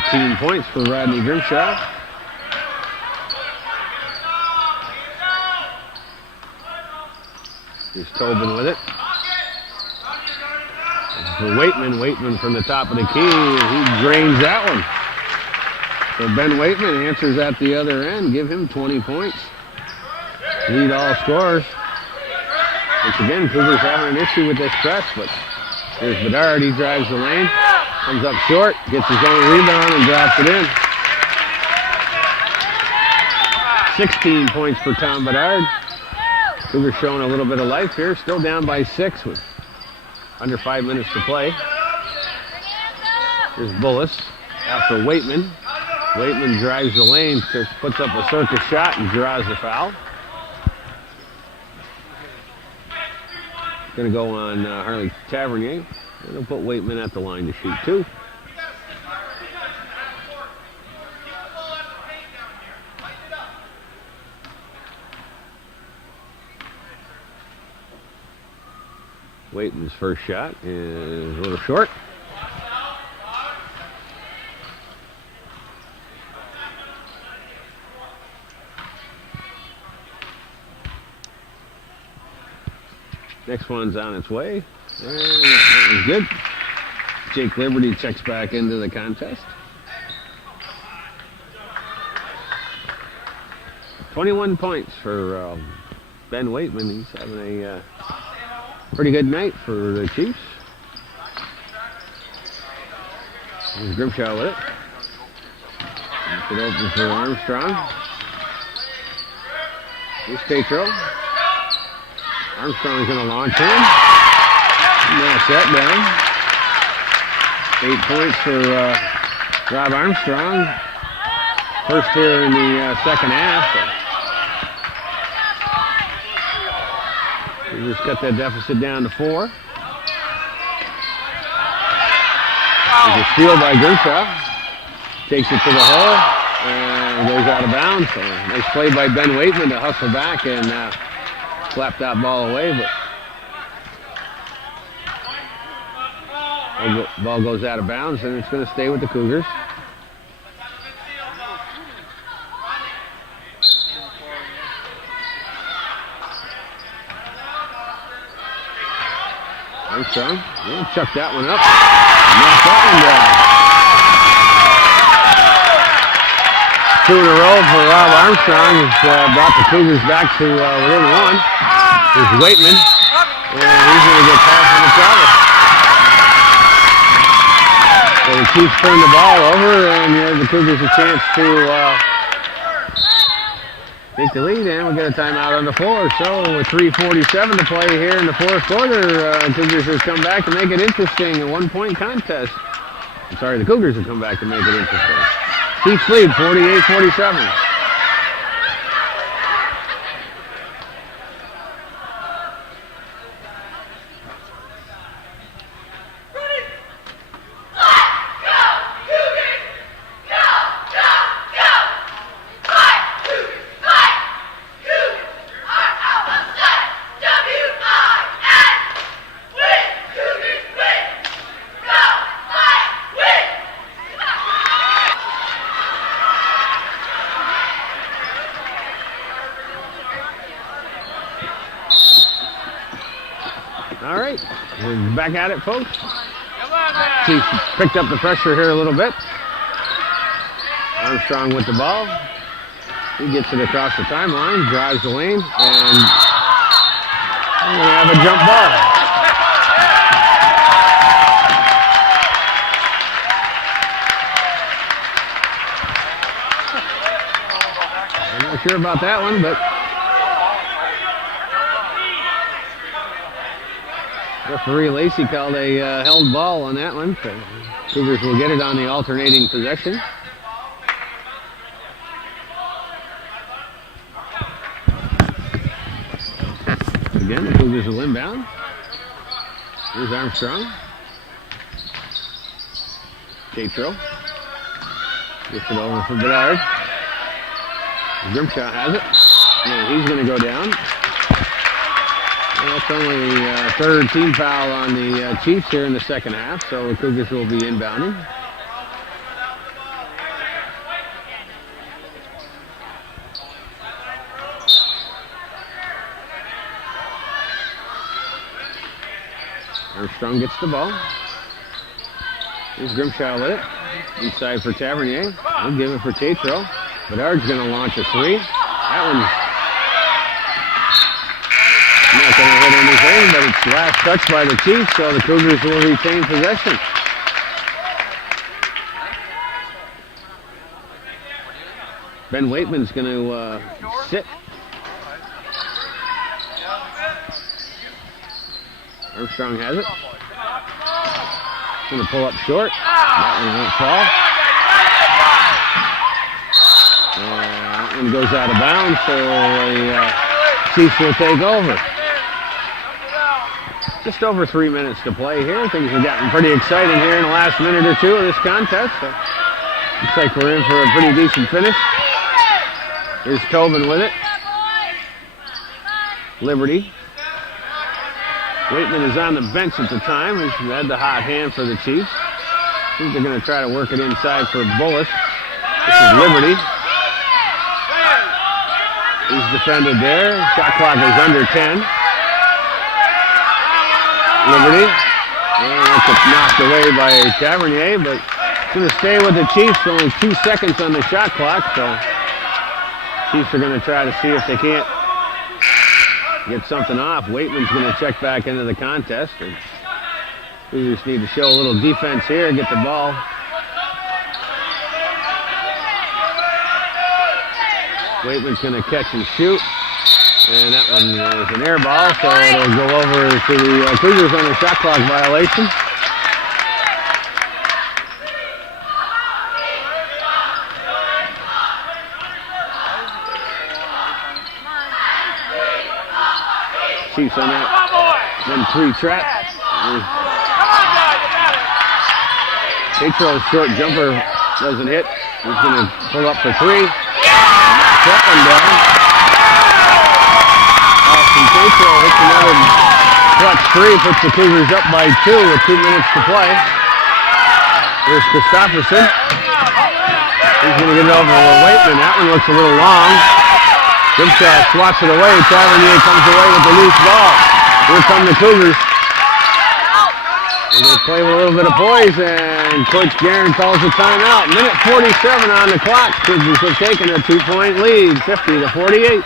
13 points for Rodney Grimshaw. Here's Tobin with it. For Waitman from the top of the key, and he drains that one. So Ben Waitman answers at the other end. Give him 20 points. Lead all scorers. Once again, Cougars having an issue with this press, but here's Bedard. He drives the lane, comes up short, gets his own rebound, and drops it in. 16 points for Tom Bedard. Cougars showing a little bit of life here. Still down by 6 with under 5 minutes to play. Here's Bullis after Waitman. Waitman drives the lane, puts up a circus shot and draws the foul. Going to go on Harley Tavernier. They'll put Waitman at the line to shoot 2. Waitman's first shot is a little short. Next one's on its way. And that was good. Jake Liberty checks back into the contest. 21 points for Ben Waitman. He's having a pretty good night for the Chiefs. There's Grimshaw with it. Keeps it open for Armstrong. Here's Tatro. Armstrong's going to launch him. Match that down. 8 points for Rob Armstrong. First here in the second half. We just got that deficit down to 4. There's a steal by Grimshaw. Takes it to the hole and goes out of bounds. So nice play by Ben Waitman to hustle back and slap that ball away, but the ball goes out of bounds and it's going to stay with the Cougars. Armstrong, we'll chuck that one up. Knock that one down. 2 in a row for Rob Armstrong. Has brought the Cougars back to within 1. There's Waitman, and he's going to get past in the travel. So the Chiefs turn the ball over, and the Cougars a chance to take the lead, and we'll get a timeout on the floor. So with 3:47 to play here in the fourth quarter, Cougars have come back to make it interesting. A 1-point contest. I'm sorry, the Cougars have come back to make it interesting. Chiefs lead 48-47. Back at it, folks. Chiefs picked up the pressure here a little bit. Armstrong with the ball. He gets it across the timeline, drives the lane, and we're going to have a jump ball. I'm not sure about that one, but referee Lacey called a held ball on that one. So Cougars will get it on the alternating possession. Again, the Cougars will inbound. Here's Armstrong. Tatro. Gets it over for Bedard. Grimshaw has it. And he's going to go down. That's only third team foul on the Chiefs here in the second half, so the Cougars will be inbounding. Armstrong gets the ball. Here's Grimshaw with it. Inside for Tavernier. He'll give it for Tatro. Bedard's going to launch a 3. That one's not going to hit anything, but it's last touch by the Chiefs, so the Cougars will retain possession. Ben Waitman's going to sit. Armstrong has it. Going to pull up short. That one won't fall. That one goes out of bounds, so the Chiefs will take over. Just over 3 minutes to play here. Things have gotten pretty exciting here in the last minute or two of this contest. So looks like we're in for a pretty decent finish. Here's Tobin with it. Liberty. Waitman is on the bench at the time. He's had the hot hand for the Chiefs. I think they're going to try to work it inside for Bullis. This is Liberty. He's defended there. Shot clock is under 10. Liberty. And that's knocked away by Tavernier, but it's going to stay with the Chiefs. Only 2 seconds on the shot clock, so Chiefs are going to try to see if they can't get something off. Waitman's going to check back into the contest. And we just need to show a little defense here and get the ball. Waitman's going to catch and shoot. And that one is an air ball, so it'll go over to the Cougars on a shot clock violation. Chiefs on that 1-3 trap. Tatro's short jumper doesn't hit. He's going to pull up for 3. That one down. Austin Tatro hits another clutch 3, puts the Cougars up by 2 with 2 minutes to play. Here's Christopherson. He's going to get it over with Waitman. That one looks a little long. Grimshaw swats it away. Tavernier comes away with the loose ball. Here come the Cougars. They're going to play with a little bit of poise, and Coach Guerin calls a timeout. Minute 47 on the clock. Cougars have taken a 2-point lead, 50-48.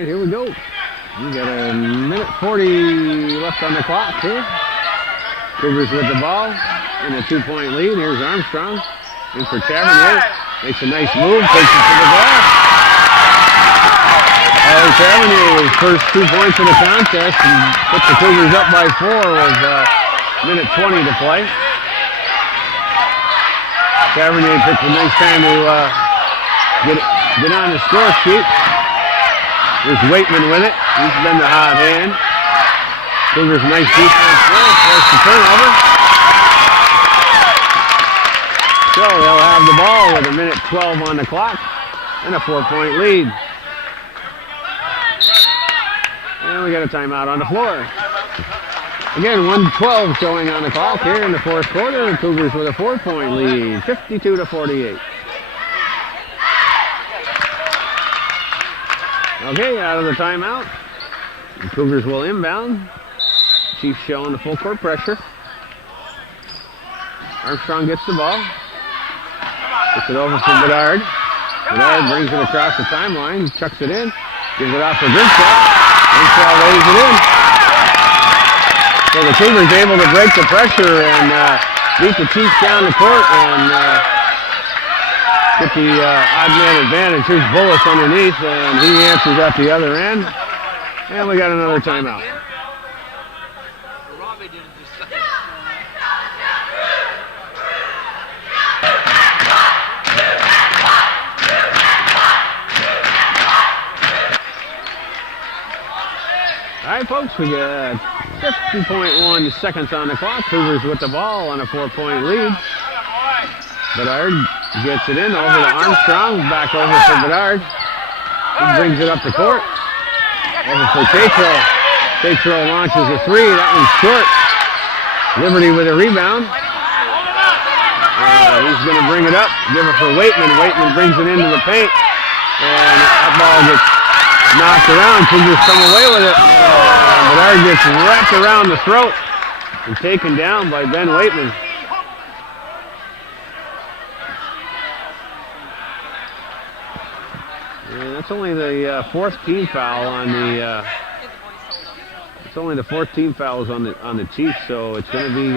Here we go. We got a minute 40 left on the clock here. Cougars with the ball in a 2-point lead. Here's Armstrong. In for Tavernier. Makes a nice move. Takes it to the glass. Tavernier, his first 2 points in the contest, and puts the Cougars up by 4 with minute 20 to play. Tavernier picked a nice time to get on the score sheet. There's Waitman with it. He's been the hot hand. Cougars nice defense there. Force the turnover. So they'll have the ball with a minute 12 on the clock and a 4-point lead. And we got a timeout on the floor. Again, 1:12 showing on the clock here in the fourth quarter. The Cougars with a 4-point lead, 52-48. Okay, out of the timeout. The Cougars will inbound. Chiefs showing the full court pressure. Armstrong gets the ball. Gets it over for Bedard. Bedard brings it across the timeline. Chucks it in. Gives it off for Grimshaw. Grimshaw lays it in. So the Cougars able to break the pressure and beat the Chiefs down the court and get the odd man advantage. Here's Bullis underneath, and he answers at the other end. And we got another timeout. All right, folks, we got 50.1 seconds on the clock. Cougars with the ball on a 4-point lead. Bedard gets it in over to Armstrong. Back over for Bedard. He brings it up the court. Over for Tatro. Tatro launches a 3. That one's short. Liberty with a rebound. He's going to bring it up. Give it for Waitman. Waitman brings it into the paint. And that ball gets knocked around. Cougars come away with it. And Bedard gets wrapped around the throat and taken down by Ben Waitman. And that's only the fourth team foul on the. It's only the fourth team fouls on the Chiefs, so it's going to be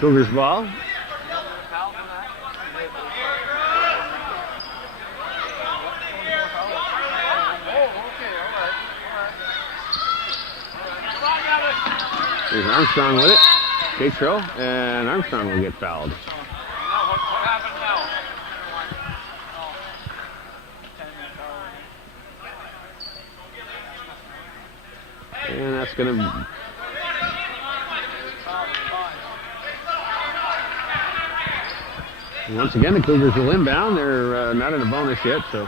Cougars ball. There's Armstrong with it. Tatro, and Armstrong will get fouled. And that's going to... Once again, the Cougars will inbound. They're not in a bonus yet, so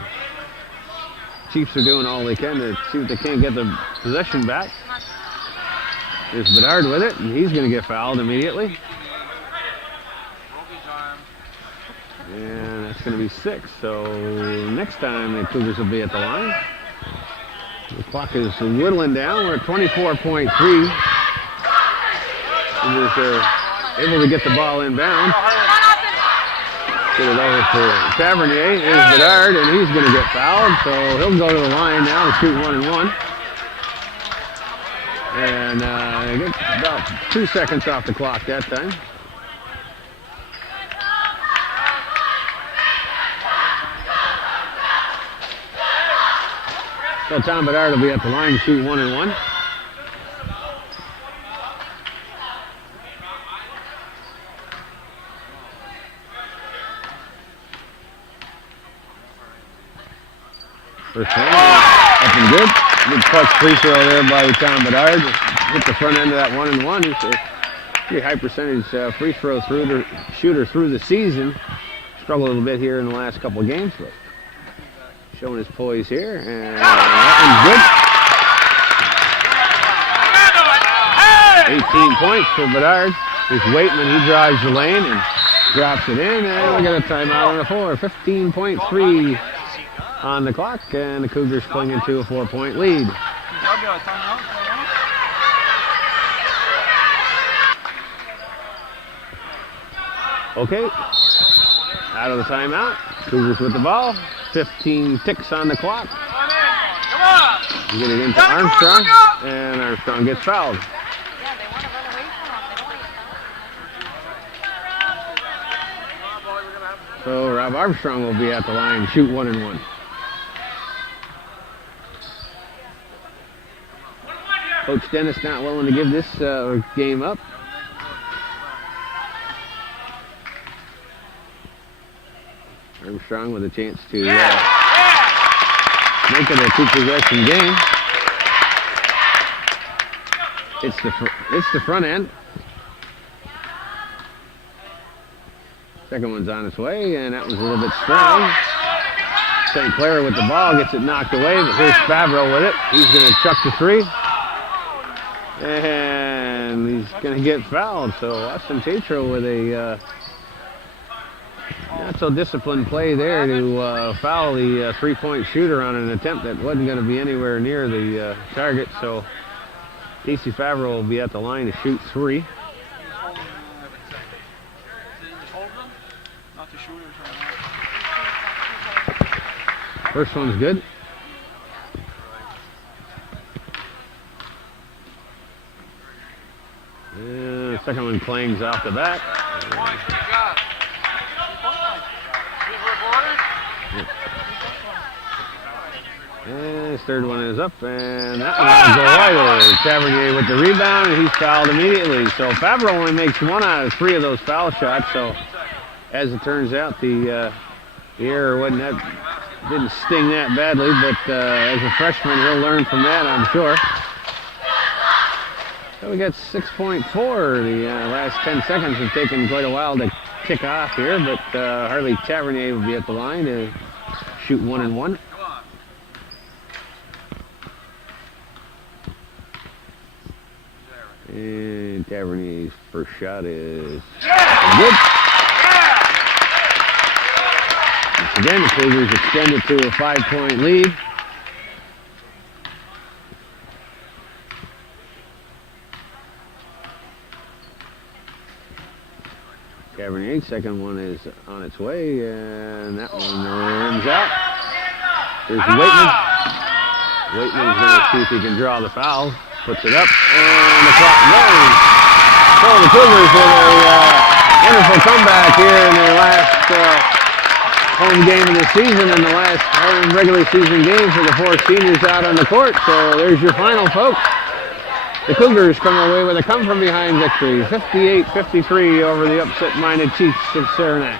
Chiefs are doing all they can to see if they can't get the possession back. There's Bedard with it, and he's going to get fouled immediately. And that's going to be 6. So next time the Cougars will be at the line. The clock is whittling down. We're at 24.3. Cougars are able to get the ball inbound. Get it over to Tavernier. Here's Bedard, and he's going to get fouled. So he'll go to the line now and shoot 1-1. And get about 2 seconds off the clock that time. So Tom Bedard will be at the line to shoot 1-1. First one, up and good. Good clutch free throw there by Tom Bedard. Hit the front end of that 1-1. He's a pretty high percentage free throw shooter through the season. Struggled a little bit here in the last couple of games, but showing his poise here, and that one's good. 18 points for Bedard. Here's Waitman, he drives the lane and drops it in, and we got a timeout on the floor. 15.3 on the clock, and the Cougars clinging to a 4-point lead. Okay, out of the timeout. Cougars with the ball. 15 ticks on the clock. We get it into Armstrong, and Armstrong gets fouled. So Rob Armstrong will be at the line, shoot 1-1. Coach Dennis not willing to give this game up. Armstrong with a chance to make it a 2-possession game. It's the front end. Second one's on its way, and that was a little bit strong. St. Clair with the ball gets it knocked away, but here's Favreau with it. He's going to chuck the 3. And he's going to get fouled. So Austin Tatro with a not so disciplined play there to foul the 3-point shooter on an attempt that wasn't going to be anywhere near the target. So Casey Favreau will be at the line to shoot 3. First one's good. Second one clangs off the bat. And his third one is up, and that one will go either. Tavernier with the rebound, and he's fouled immediately. So Favreau only makes 1 out of 3 of those foul shots. So as it turns out, the error didn't sting that badly, but as a freshman, he'll learn from that, I'm sure. So we got 6.4. The last 10 seconds have taken quite a while to kick off here, but Harley Tavernier will be at the line to shoot 1-1. And Tavernier's first shot is good. Once again, the Cougars extended to a 5-point lead. Cabernet, second one is on its way, and that one rims out. Here's Waitman. Waitman's going to see if he can draw the foul. Puts it up, and the clock goes. So the Cougars with a wonderful comeback here in their last home game of the season and the last home regular season game for the four seniors out on the court. So there's your final, folks. The Cougars come away with a come-from-behind victory, 58-53 over the upset-minded Chiefs of Saranac.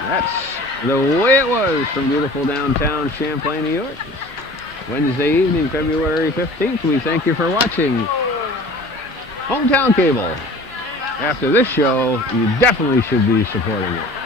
That's the way it was from beautiful downtown Champlain, New York. Wednesday evening, February 15th. We thank you for watching Hometown Cable. After this show, you definitely should be supporting it.